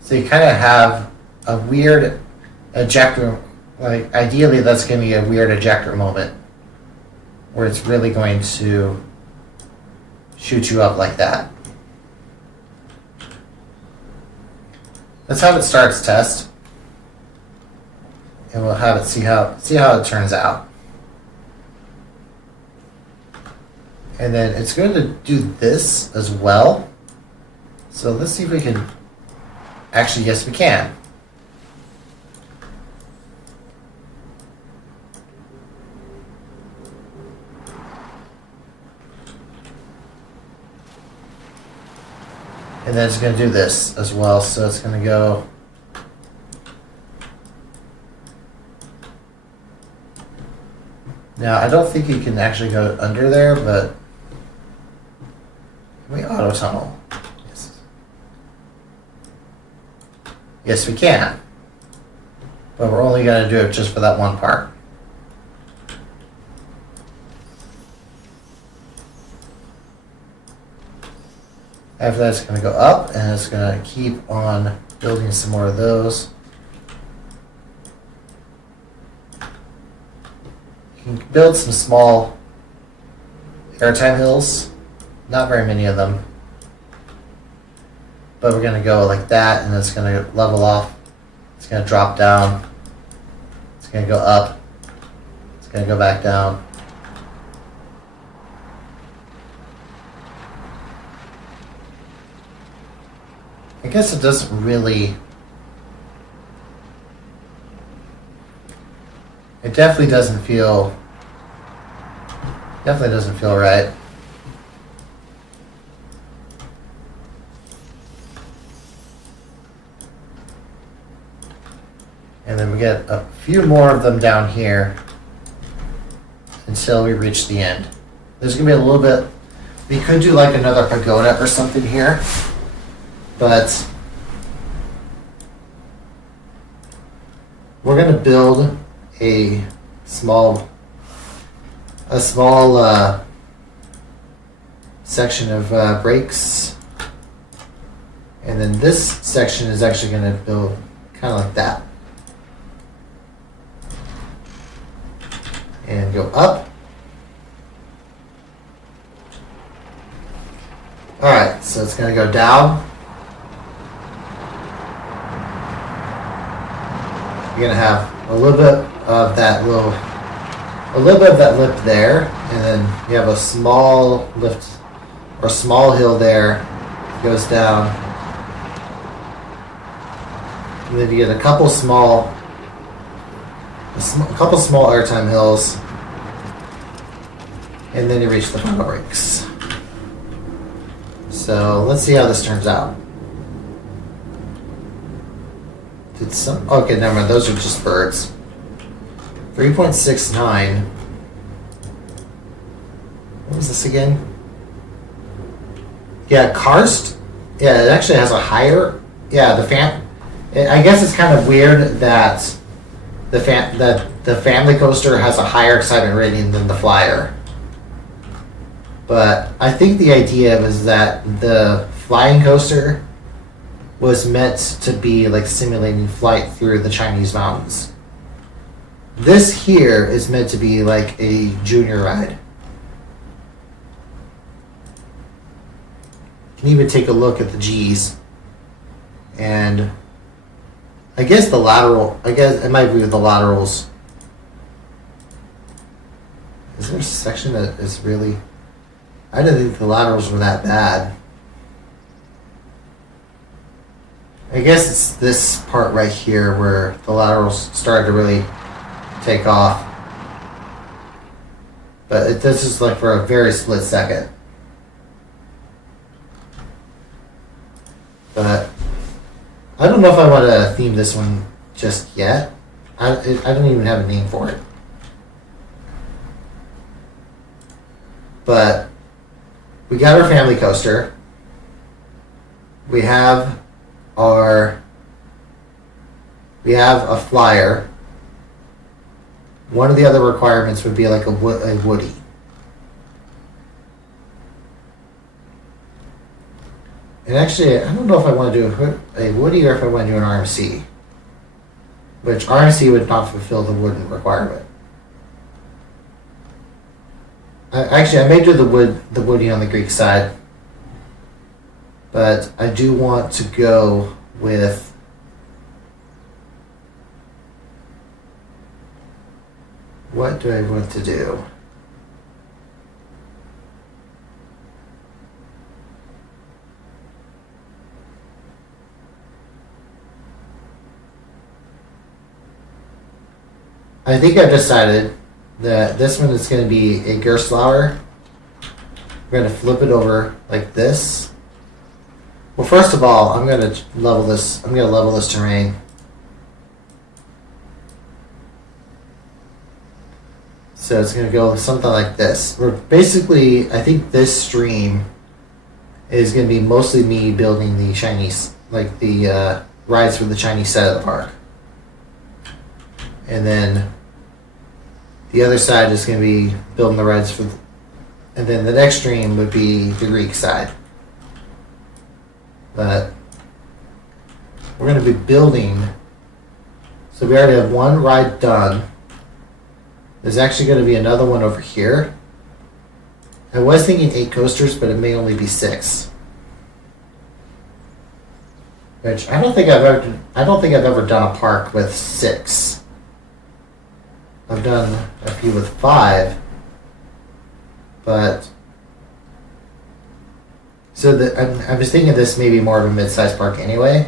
So you kind of have a weird ejector, like ideally that's going to be a weird ejector moment where it's really going to shoot you up like that. Let's have it start its test, and we'll have it see how it turns out. And then it's going to do this as well. So let's see if we can. Actually, yes, we can. And then it's going to do this as well. So it's going to go. Now, I don't think you can actually go under there, but can we auto tunnel? Yes. Yes, we can. But we're only going to do it just for that one part. After that, it's going to go up, and it's going to keep on building some more of those. You can build some small airtime hills. Not very many of them. But we're going to go like that, and it's going to level off. It's going to drop down. It's going to go up. It's going to go back down. I guess it doesn't really. It definitely doesn't feel. Definitely doesn't feel right. And then we get a few more of them down here until we reach the end. There's going to be a little bit. We could do like another pagoda or something here. But we're going to build a small section of brakes, and then this section is actually going to build kind of like that, and go up. All right, so it's going to go down. You're gonna have a little bit of that lip there, and then you have a small lift or small hill there. It goes down, and then you get a couple small airtime hills, and then you reach the final brakes. So let's see how this turns out. Okay, never mind. Those are just birds. 3.69. What was this again? Yeah, karst. Yeah, it actually has a higher. Yeah, I guess it's kind of weird that the family coaster has a higher excitement rating than the flyer. But I think the idea was that the flying coaster was meant to be like simulating flight through the Chinese mountains. This here is meant to be like a junior ride. You can even take a look at the G's. And I guess it might be with the laterals. Is there a section that is really... I didn't think the laterals were that bad. I guess it's this part right here where the laterals started to really take off. But this is like for a very split second. But I don't know if I want to theme this one just yet. I don't even have a name for it. But we got our family coaster. We have a flyer. One of the other requirements would be like a Woody. And actually, I don't know if I want to do a Woody or if I want to do an RMC. Which RMC would not fulfill the wooden requirement. I may do the Woody on the Greek side. But I do want to go with what do I want to do? I think I've decided that this one is going to be a Gerstlauer. We're going to flip it over like this. Well, first of all, I'm going to level this. I'm going to level this terrain. So it's going to go something like this. We're basically, I think this stream is going to be mostly me building the Chinese, like the rides for the Chinese side of the park. And then the other side is going to be building the rides for, and then the next stream would be the Greek side. But we're going to be building, so we already have one ride done. There's actually going to be another one over here. I was thinking 8 coasters, but it may only be 6. Which I don't think I've ever done a park with 6. I've done a few with 5, but so I was thinking this may be more of a mid-sized park anyway.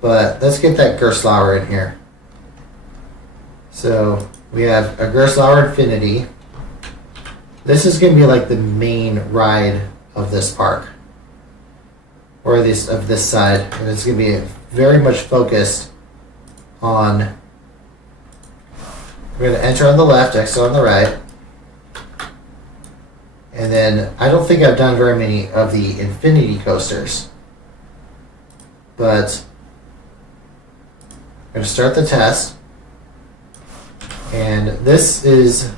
But let's get that Gerstlauer in here. So we have a Gerstlauer Infinity. This is going to be like the main ride of this park, or of this side, and it's going to be very much focused on. We're going to enter on the left, exit on the right. And then I don't think I've done very many of the Infinity coasters. But I'm going to start the test. And this is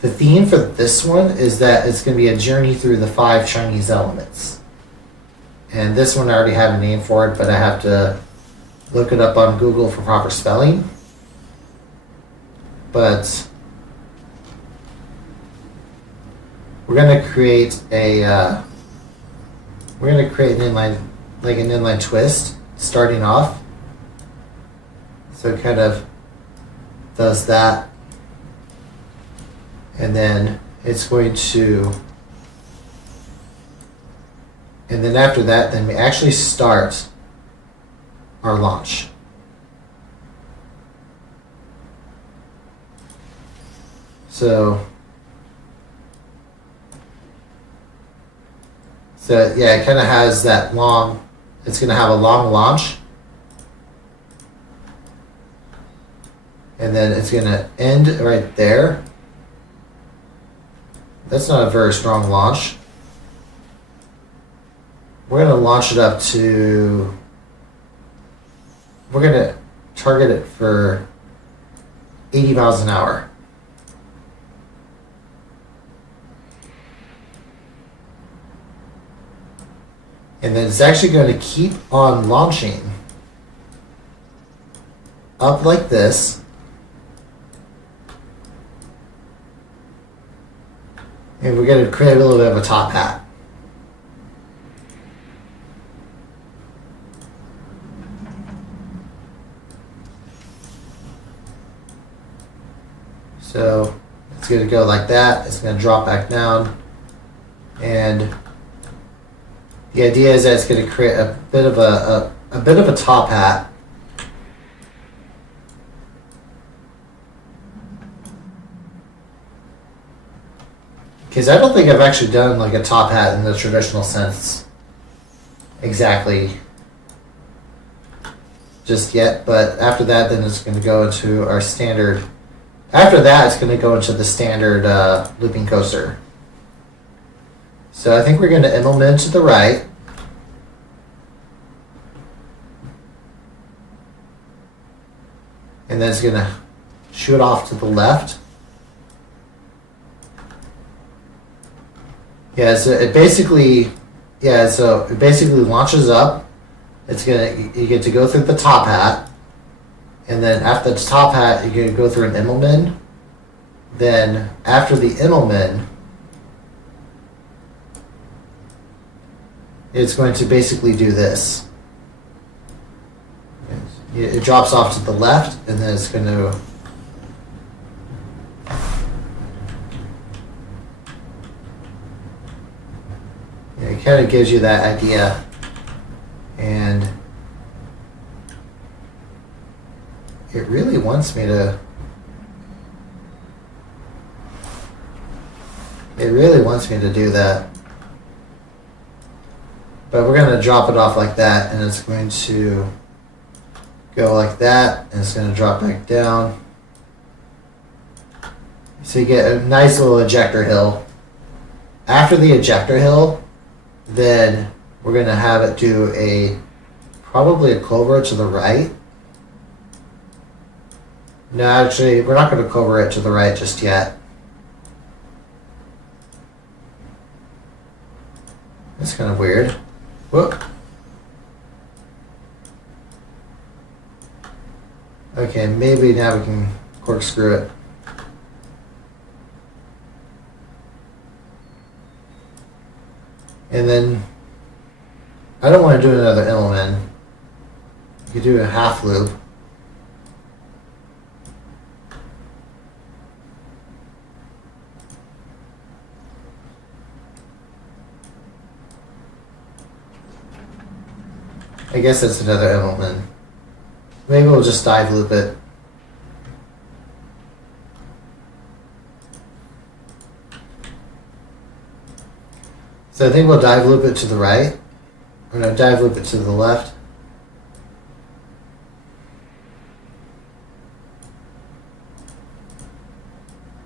the theme for this one is that it's going to be a journey through the 5 Chinese elements. And this one I already have a name for it, but I have to look it up on Google for proper spelling. But we're going to create an inline twist starting off. So it kind of does that, and then it's going to, and then after that, then we actually start our launch. So yeah, it kind of has that long, it's going to have a long launch. And then it's going to end right there. That's not a very strong launch. We're going to launch it up to, we're going to target it for 80 miles an hour. And then it's actually going to keep on launching up like this. And we're going to create a little bit of a top hat. So it's going to go like that. It's going to drop back down. And The idea is that it's going to create a bit of a top hat. Because I don't think I've actually done like a top hat in the traditional sense exactly just yet, but after that then it's going to go into our standard. After that it's going to go into the standard looping coaster. So I think we're going to implement to the right. And then it's going to shoot off to the left. Yeah, so it basically launches up. You get to go through the top hat, and then after the top hat, you're gonna go through an Immelman. Then after the Immelman, it's going to basically do this. It drops off to the left, and then it's going to. It kind of gives you that idea, and it really wants me to. It really wants me to do that, but we're going to drop it off like that, and it's going to go like that, and it's going to drop back down. So you get a nice little ejector hill. After the ejector hill, then we're going to have it do probably a cobra to the right. No, actually, we're not going to cobra it to the right just yet. That's kind of weird. Whoop. Okay, maybe now we can corkscrew it. And then, I don't want to do another Immelman. You could do a half loop. I guess that's another Immelman. Maybe we'll just dive loop it. So I think we'll dive loop it to the right. Or no, dive loop it to the left.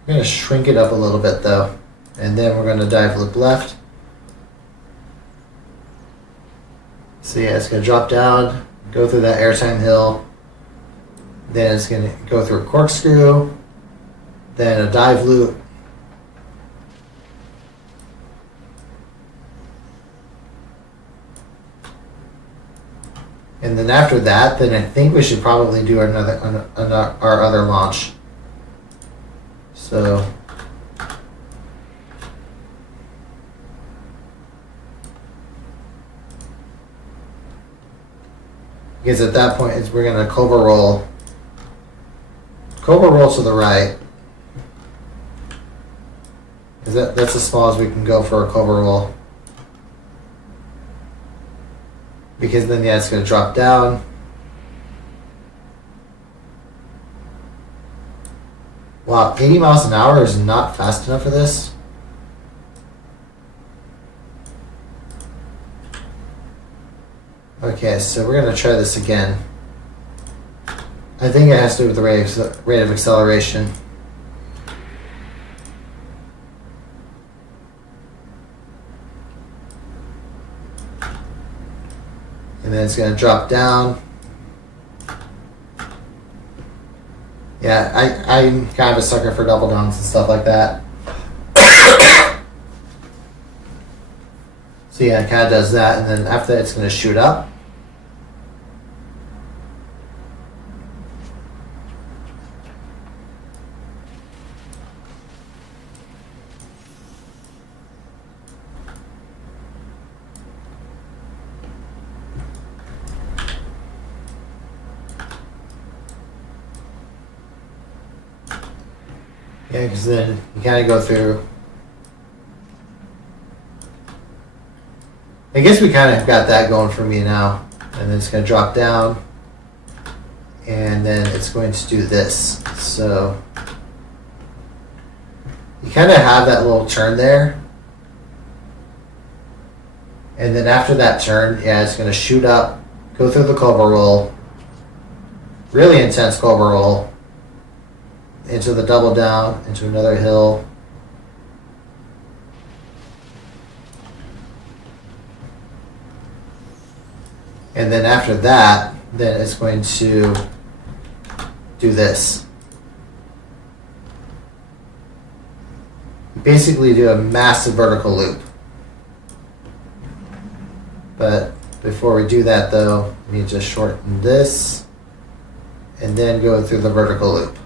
I'm going to shrink it up a little bit though. And then we're going to dive loop left. So yeah, it's going to drop down, go through that airtime hill. Then it's going to go through a corkscrew. Then a dive loop. And then after that, then I think we should probably do our other launch. So because at that point we're going to cobra roll to the right. Because that's as small as we can go for a cobra roll. Because then, yeah, it's going to drop down. Wow, 80 miles an hour is not fast enough for this. Okay, so we're going to try this again. I think it has to do with the rate of acceleration. And then it's going to drop down. Yeah, I'm kind of a sucker for double downs and stuff like that. So yeah, it kind of does that, and then after that it's going to shoot up. Yeah, because then you kind of go through. I guess we kind of got that going for me now. And then it's going to drop down. And then it's going to do this. So you kind of have that little turn there. And then after that turn, yeah, it's going to shoot up, go through the cobra roll. Really intense cobra roll. Into the double down, into another hill. And then after that, then it's going to do this. Basically do a massive vertical loop. But before we do that though, we need to shorten this and then go through the vertical loop.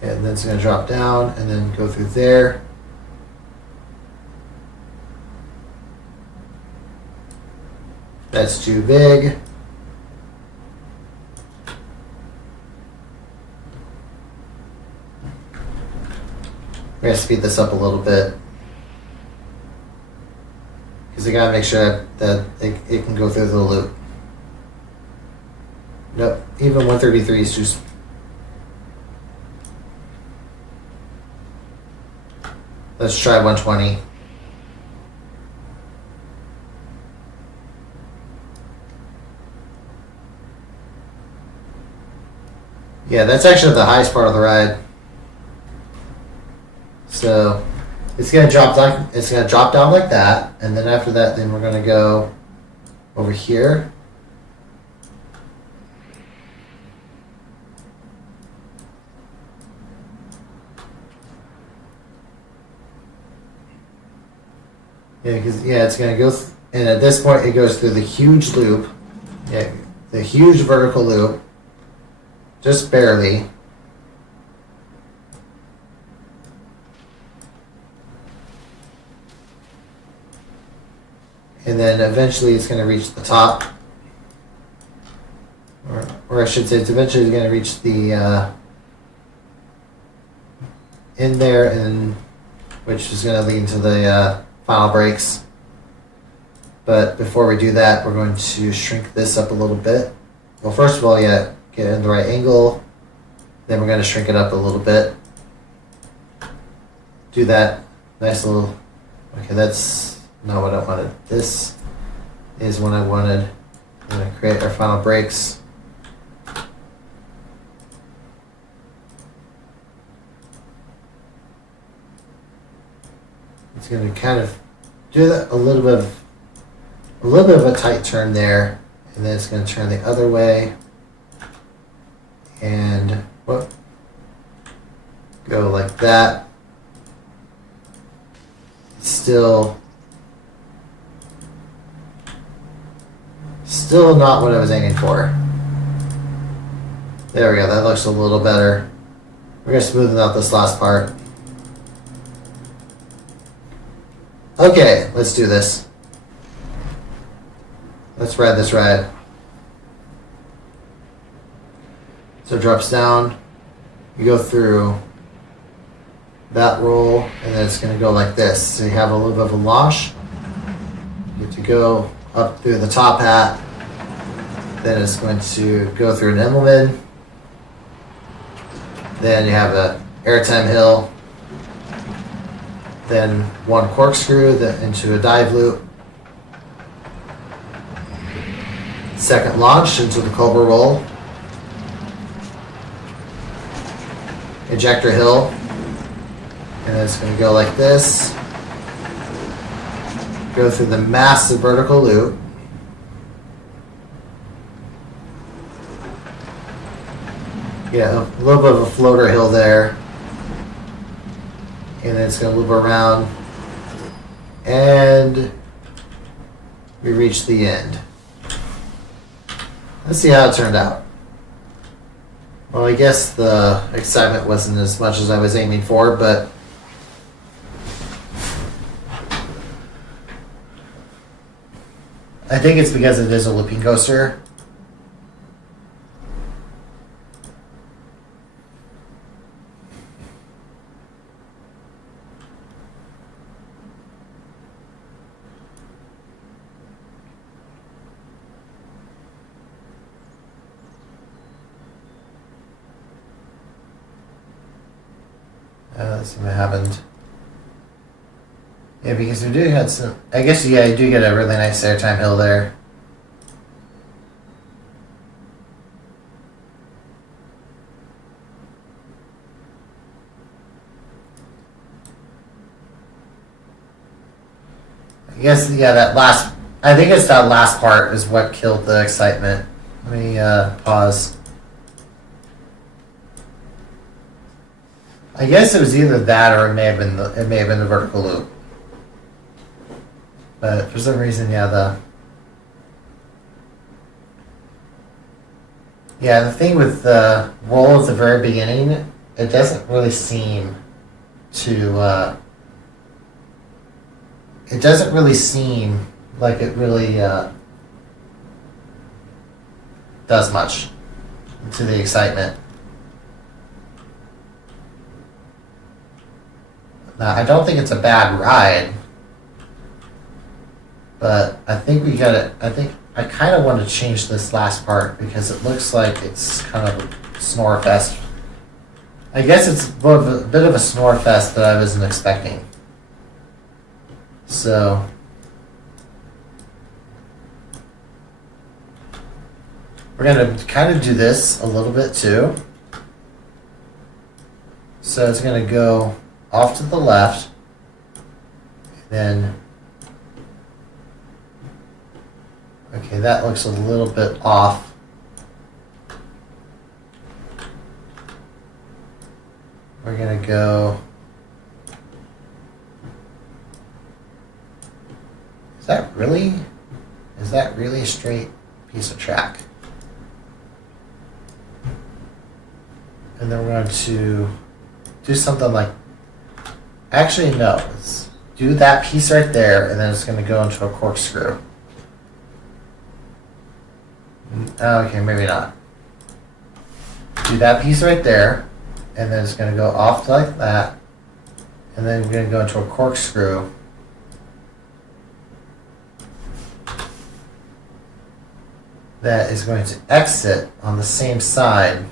And then it's going to drop down and then go through there. That's too big. We're going to speed this up a little bit. Because I got to make sure that it can go through the loop. Nope, even 133 is just... Let's try 120. Yeah, that's actually the highest part of the ride. So it's gonna drop down. It's gonna drop down like that, and then after that, then we're gonna go over here. Yeah, because it's gonna go, and at this point, it goes through the huge loop. Yeah, the huge vertical loop. Just barely. And then eventually it's going to reach the top. Or I should say it's eventually going to reach the in there, and which is going to lead to the final brakes. But before we do that, we're going to shrink this up a little bit. Well, first of all, get in the right angle. Then we're going to shrink it up a little bit. Do that nice little... Okay, that's not what I wanted. This is what I wanted. I'm going to create our final brakes. It's going to kind of do that a little bit of a tight turn there, and then it's going to turn the other way. And whoop, go like that. It's still not what I was aiming for. There we go, that looks a little better. We're going to smoothen out this last part. Okay, let's do this. Let's ride this ride. So it drops down, you go through that roll, and then it's going to go like this. So you have a little bit of a launch. You get to go up through the top hat. Then it's going to go through an Immelman. Then you have an airtime hill. Then one corkscrew into a dive loop. Second launch into the Cobra roll. Ejector hill, and then it's going to go like this, go through the massive vertical loop, a little bit of a floater hill there, and then it's going to loop around, and we reach the end. Let's see how it turned out. Well, I guess the excitement wasn't as much as I was aiming for, but I think it's because it is a looping coaster. Let's see what happened. Yeah, because we do have some. I guess, yeah, you do get a really nice airtime hill there. I guess, yeah, that last. I think it's that last part is what killed the excitement. Let me pause. I guess it was either that or it may have been the vertical loop. But for some reason, yeah, the thing with the roll at the very beginning, it doesn't really seem to it doesn't really seem like it really does much to the excitement. Now, I don't think it's a bad ride, but I think we got it. I think I kind of want to change this last part because it looks like it's kind of a snore fest. I guess it's a bit of a snore fest that I wasn't expecting. So we're going to kind of do this a little bit too. So it's going to go off to the left, then, okay, that looks a little bit off. We're gonna go, is that really a straight piece of track? And then we're going to do something like, actually, no. Let's do that piece right there, and then it's going to go into a corkscrew. Okay, maybe not. Do that piece right there, and then it's going to go off like that, and then we're going to go into a corkscrew. That is going to exit on the same side.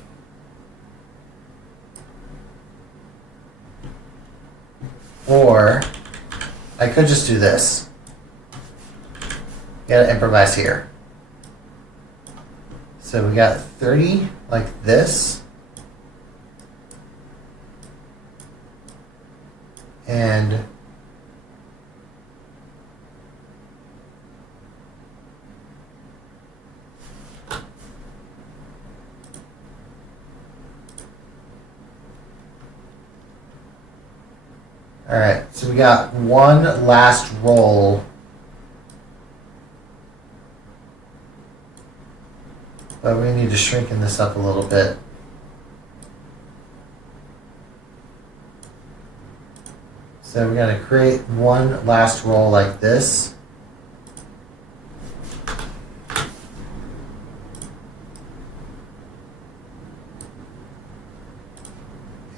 Or I could just do this. Gotta improvise here. So we got 30 like this. And all right, so we got one last roll. But we need to shrinken this up a little bit. So we're going to create one last roll like this.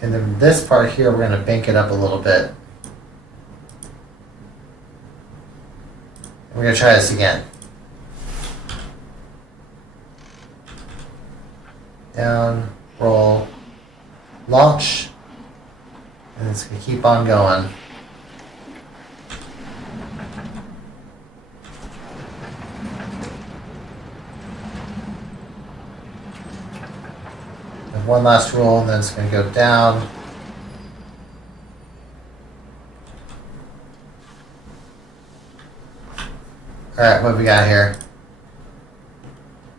And then this part here, we're going to bank it up a little bit. We're going to try this again. Down, roll, launch, and it's going to keep on going. And one last roll, and then it's going to go down. All right, what we got here?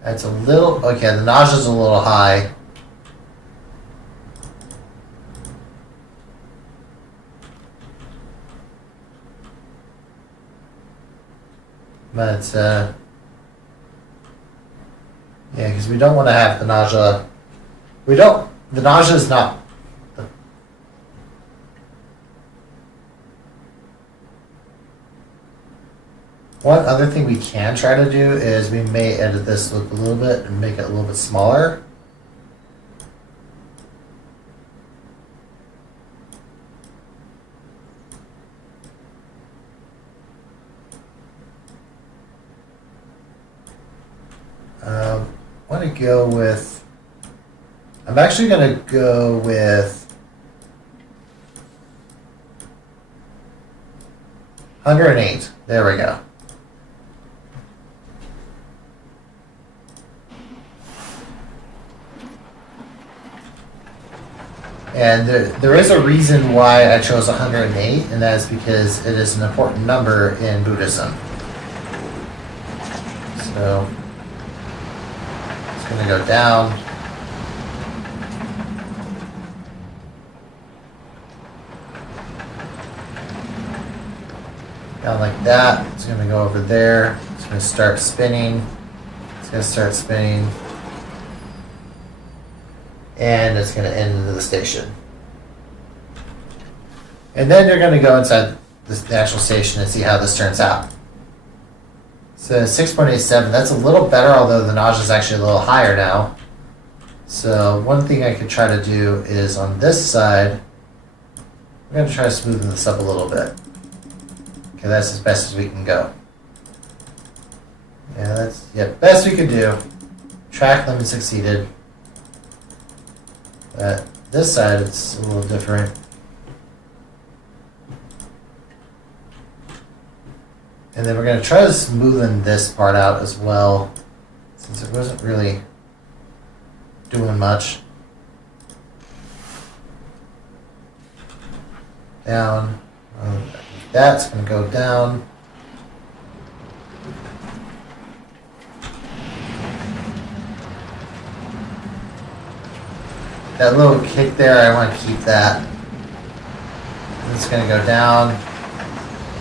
That's a little, okay, the nausea's a little high. But, yeah, because we don't want to have the nausea. The nausea is not. One other thing we can try to do is we may edit this loop a little bit and make it a little bit smaller. I want to go with, I'm actually going to go with 108. There we go. And there is a reason why I chose 108, and that is because it is an important number in Buddhism. So it's going to go down. Down like that. It's going to go over there. It's going to start spinning. It's going to start spinning. And it's going to end into the station. And then you're going to go inside the actual station and see how this turns out. So 6.87, that's a little better, although the notch is actually a little higher now. So one thing I could try to do is on this side, I'm going to try to smoothen this up a little bit. Okay, that's as best as we can go. Yeah, that's best we can do. Track limit succeeded. But this side, it's a little different. And then we're going to try to smoothen this part out as well, since it wasn't really doing much. Down. That's going to go down. That little kick there, I want to keep that. And it's going to go down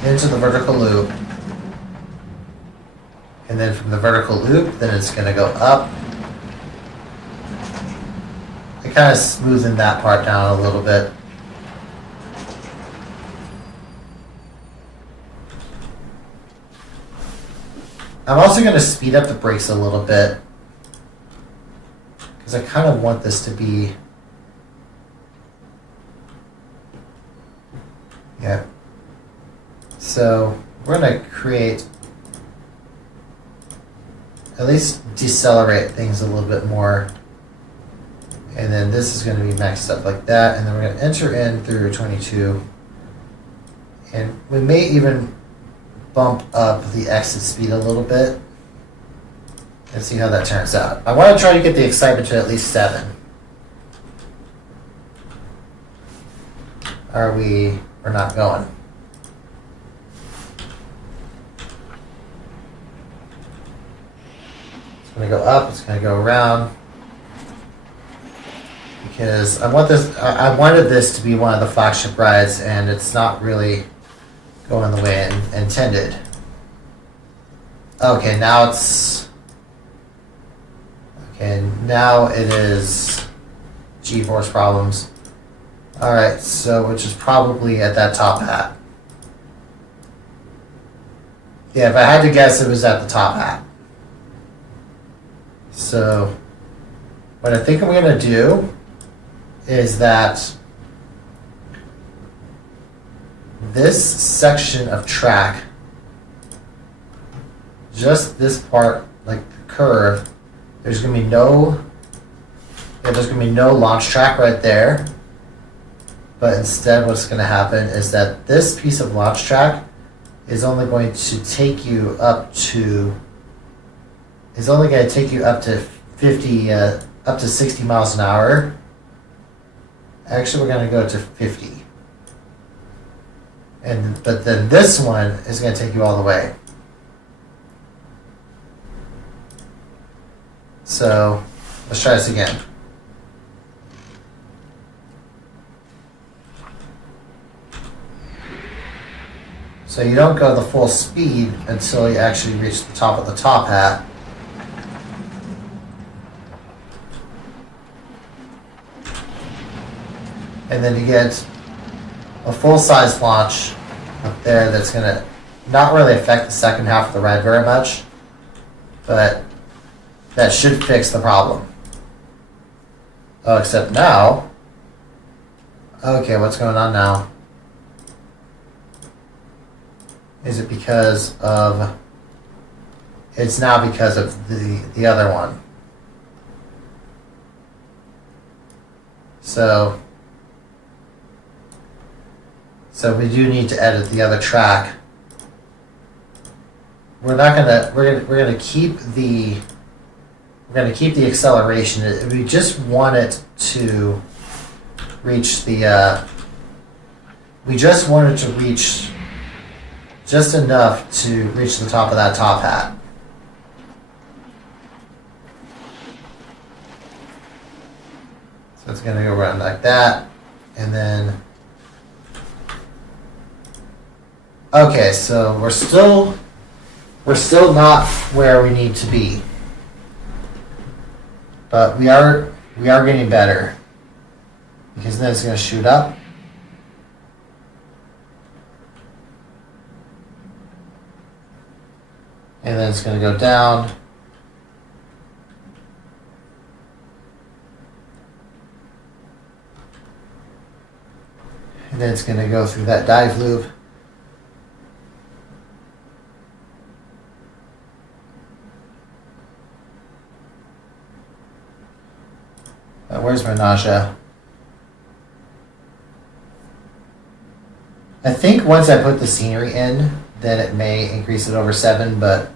into the vertical loop. And then from the vertical loop, then it's going to go up. I kind of smoothened that part down a little bit. I'm also going to speed up the brakes a little bit, because I kind of want this to be, yeah. So we're going to create, at least decelerate things a little bit more. And then this is going to be maxed up like that. And then we're going to enter in through 22. And we may even bump up the exit speed a little bit and see how that turns out. I want to try to get the excitement to at least 7. We're not going. It's going to go up, it's going to go around. Because I wanted this to be one of the flagship rides, and it's not really going the way intended. Okay, now it is G-force problems. Alright, so which is probably at that top hat. Yeah, if I had to guess, it was at the top hat. So what I think I'm going to do is that this section of track, just this part, like the curve, there's going to be no launch track right there. But instead what's going to happen is that this piece of launch track is only going to take you up to 60 miles an hour. Actually, we're going to go to 50. But then this one is going to take you all the way. So let's try this again. So you don't go the full speed until you actually reach the top of the top hat. And then you get a full-size launch up there that's going to not really affect the second half of the ride very much, but that should fix the problem. Oh, except now. Okay, what's going on now? Is it because of... It's now because of the other one. So we do need to edit the other track. We're gonna keep the acceleration. We just want it to reach the we just want it to reach just enough to reach the top of that top hat. So it's gonna go around like that, and then okay, so we're still not where we need to be, but we are getting better, because then it's going to shoot up, and then it's going to go down, and then it's going to go through that dive loop. Where's my nausea? I think once I put the scenery in, then it may increase it over 7, but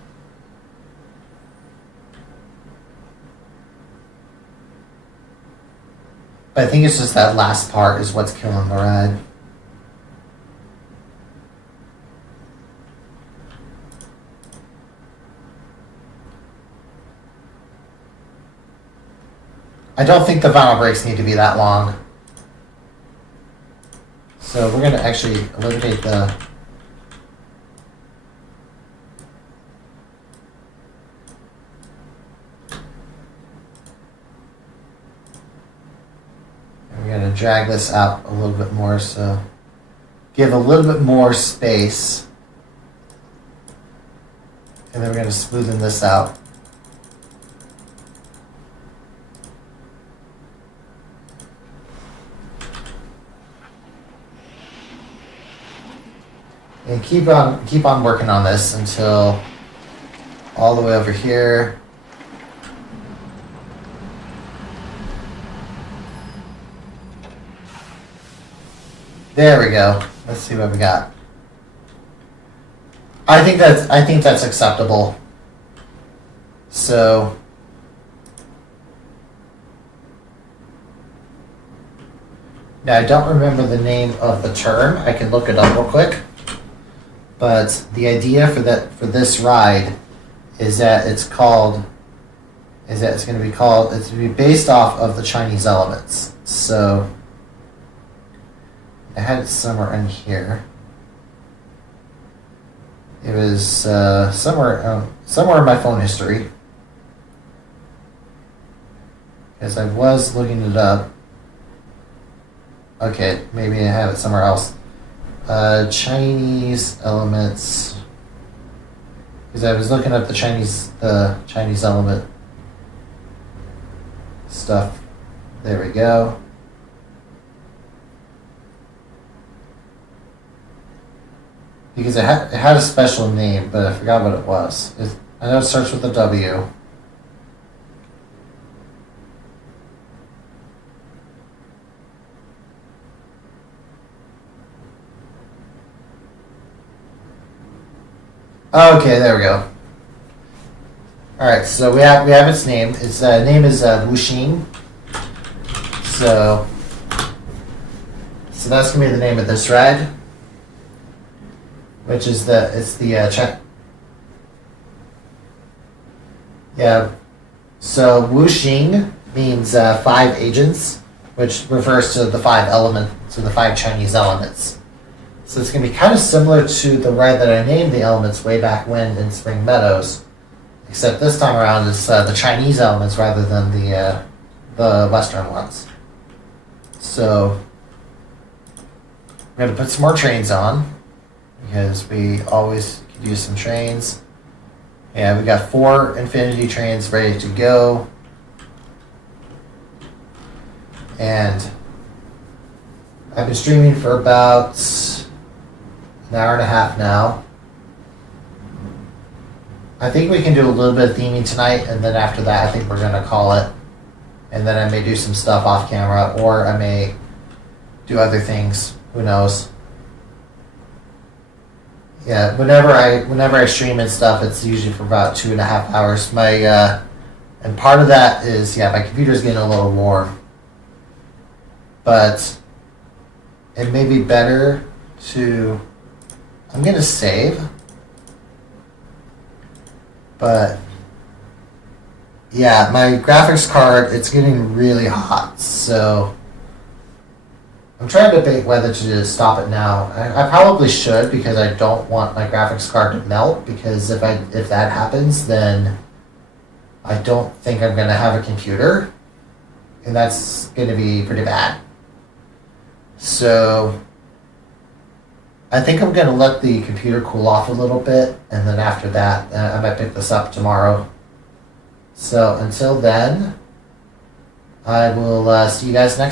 I think it's just that last part is what's killing the ride. I don't think the vinyl brakes need to be that long. So we're going to actually eliminate the... And we're going to drag this out a little bit more, so give a little bit more space. And then we're going to smoothen this out. And keep on working on this until all the way over here. There we go. Let's see what we got. I think that's acceptable. So now I don't remember the name of the term. I can look it up real quick. But the idea for this ride is that it's going to be based off of the Chinese elements. So I had it somewhere in here. It was somewhere in my phone history, because I was looking it up. Okay, maybe I have it somewhere else. Chinese elements, because I was looking up the Chinese element stuff. There we go. Because it had a special name, but I forgot what it was. I know it starts with a W. Okay, there we go. All right, so we have its name. Its name is Wuxing. So that's gonna be the name of this ride, which is yeah. So Wuxing means 5 agents, which refers to the 5 Chinese elements. So it's going to be kind of similar to the ride that I named the elements way back when in Spring Meadows, except this time around it's the Chinese elements rather than the Western ones. So we're going to put some more trains on. because we always could use some trains. Yeah, we got 4 Infinity trains ready to go. And I've been streaming for about an hour and a half now. I think we can do a little bit of theming tonight, and then after that, I think we're going to call it. And then I may do some stuff off camera, or I may do other things. Who knows? Yeah, whenever I stream and stuff, it's usually for about 2.5 hours. And part of that is, yeah, my computer's getting a little warm. But it may be better to, I'm going to save. But yeah, my graphics card, it's getting really hot. So I'm trying to debate whether to just stop it now. I probably should, because I don't want my graphics card to melt, because if that happens, then I don't think I'm going to have a computer, and that's going to be pretty bad. So I think I'm going to let the computer cool off a little bit, and then after that, I might pick this up tomorrow. So until then, I will see you guys next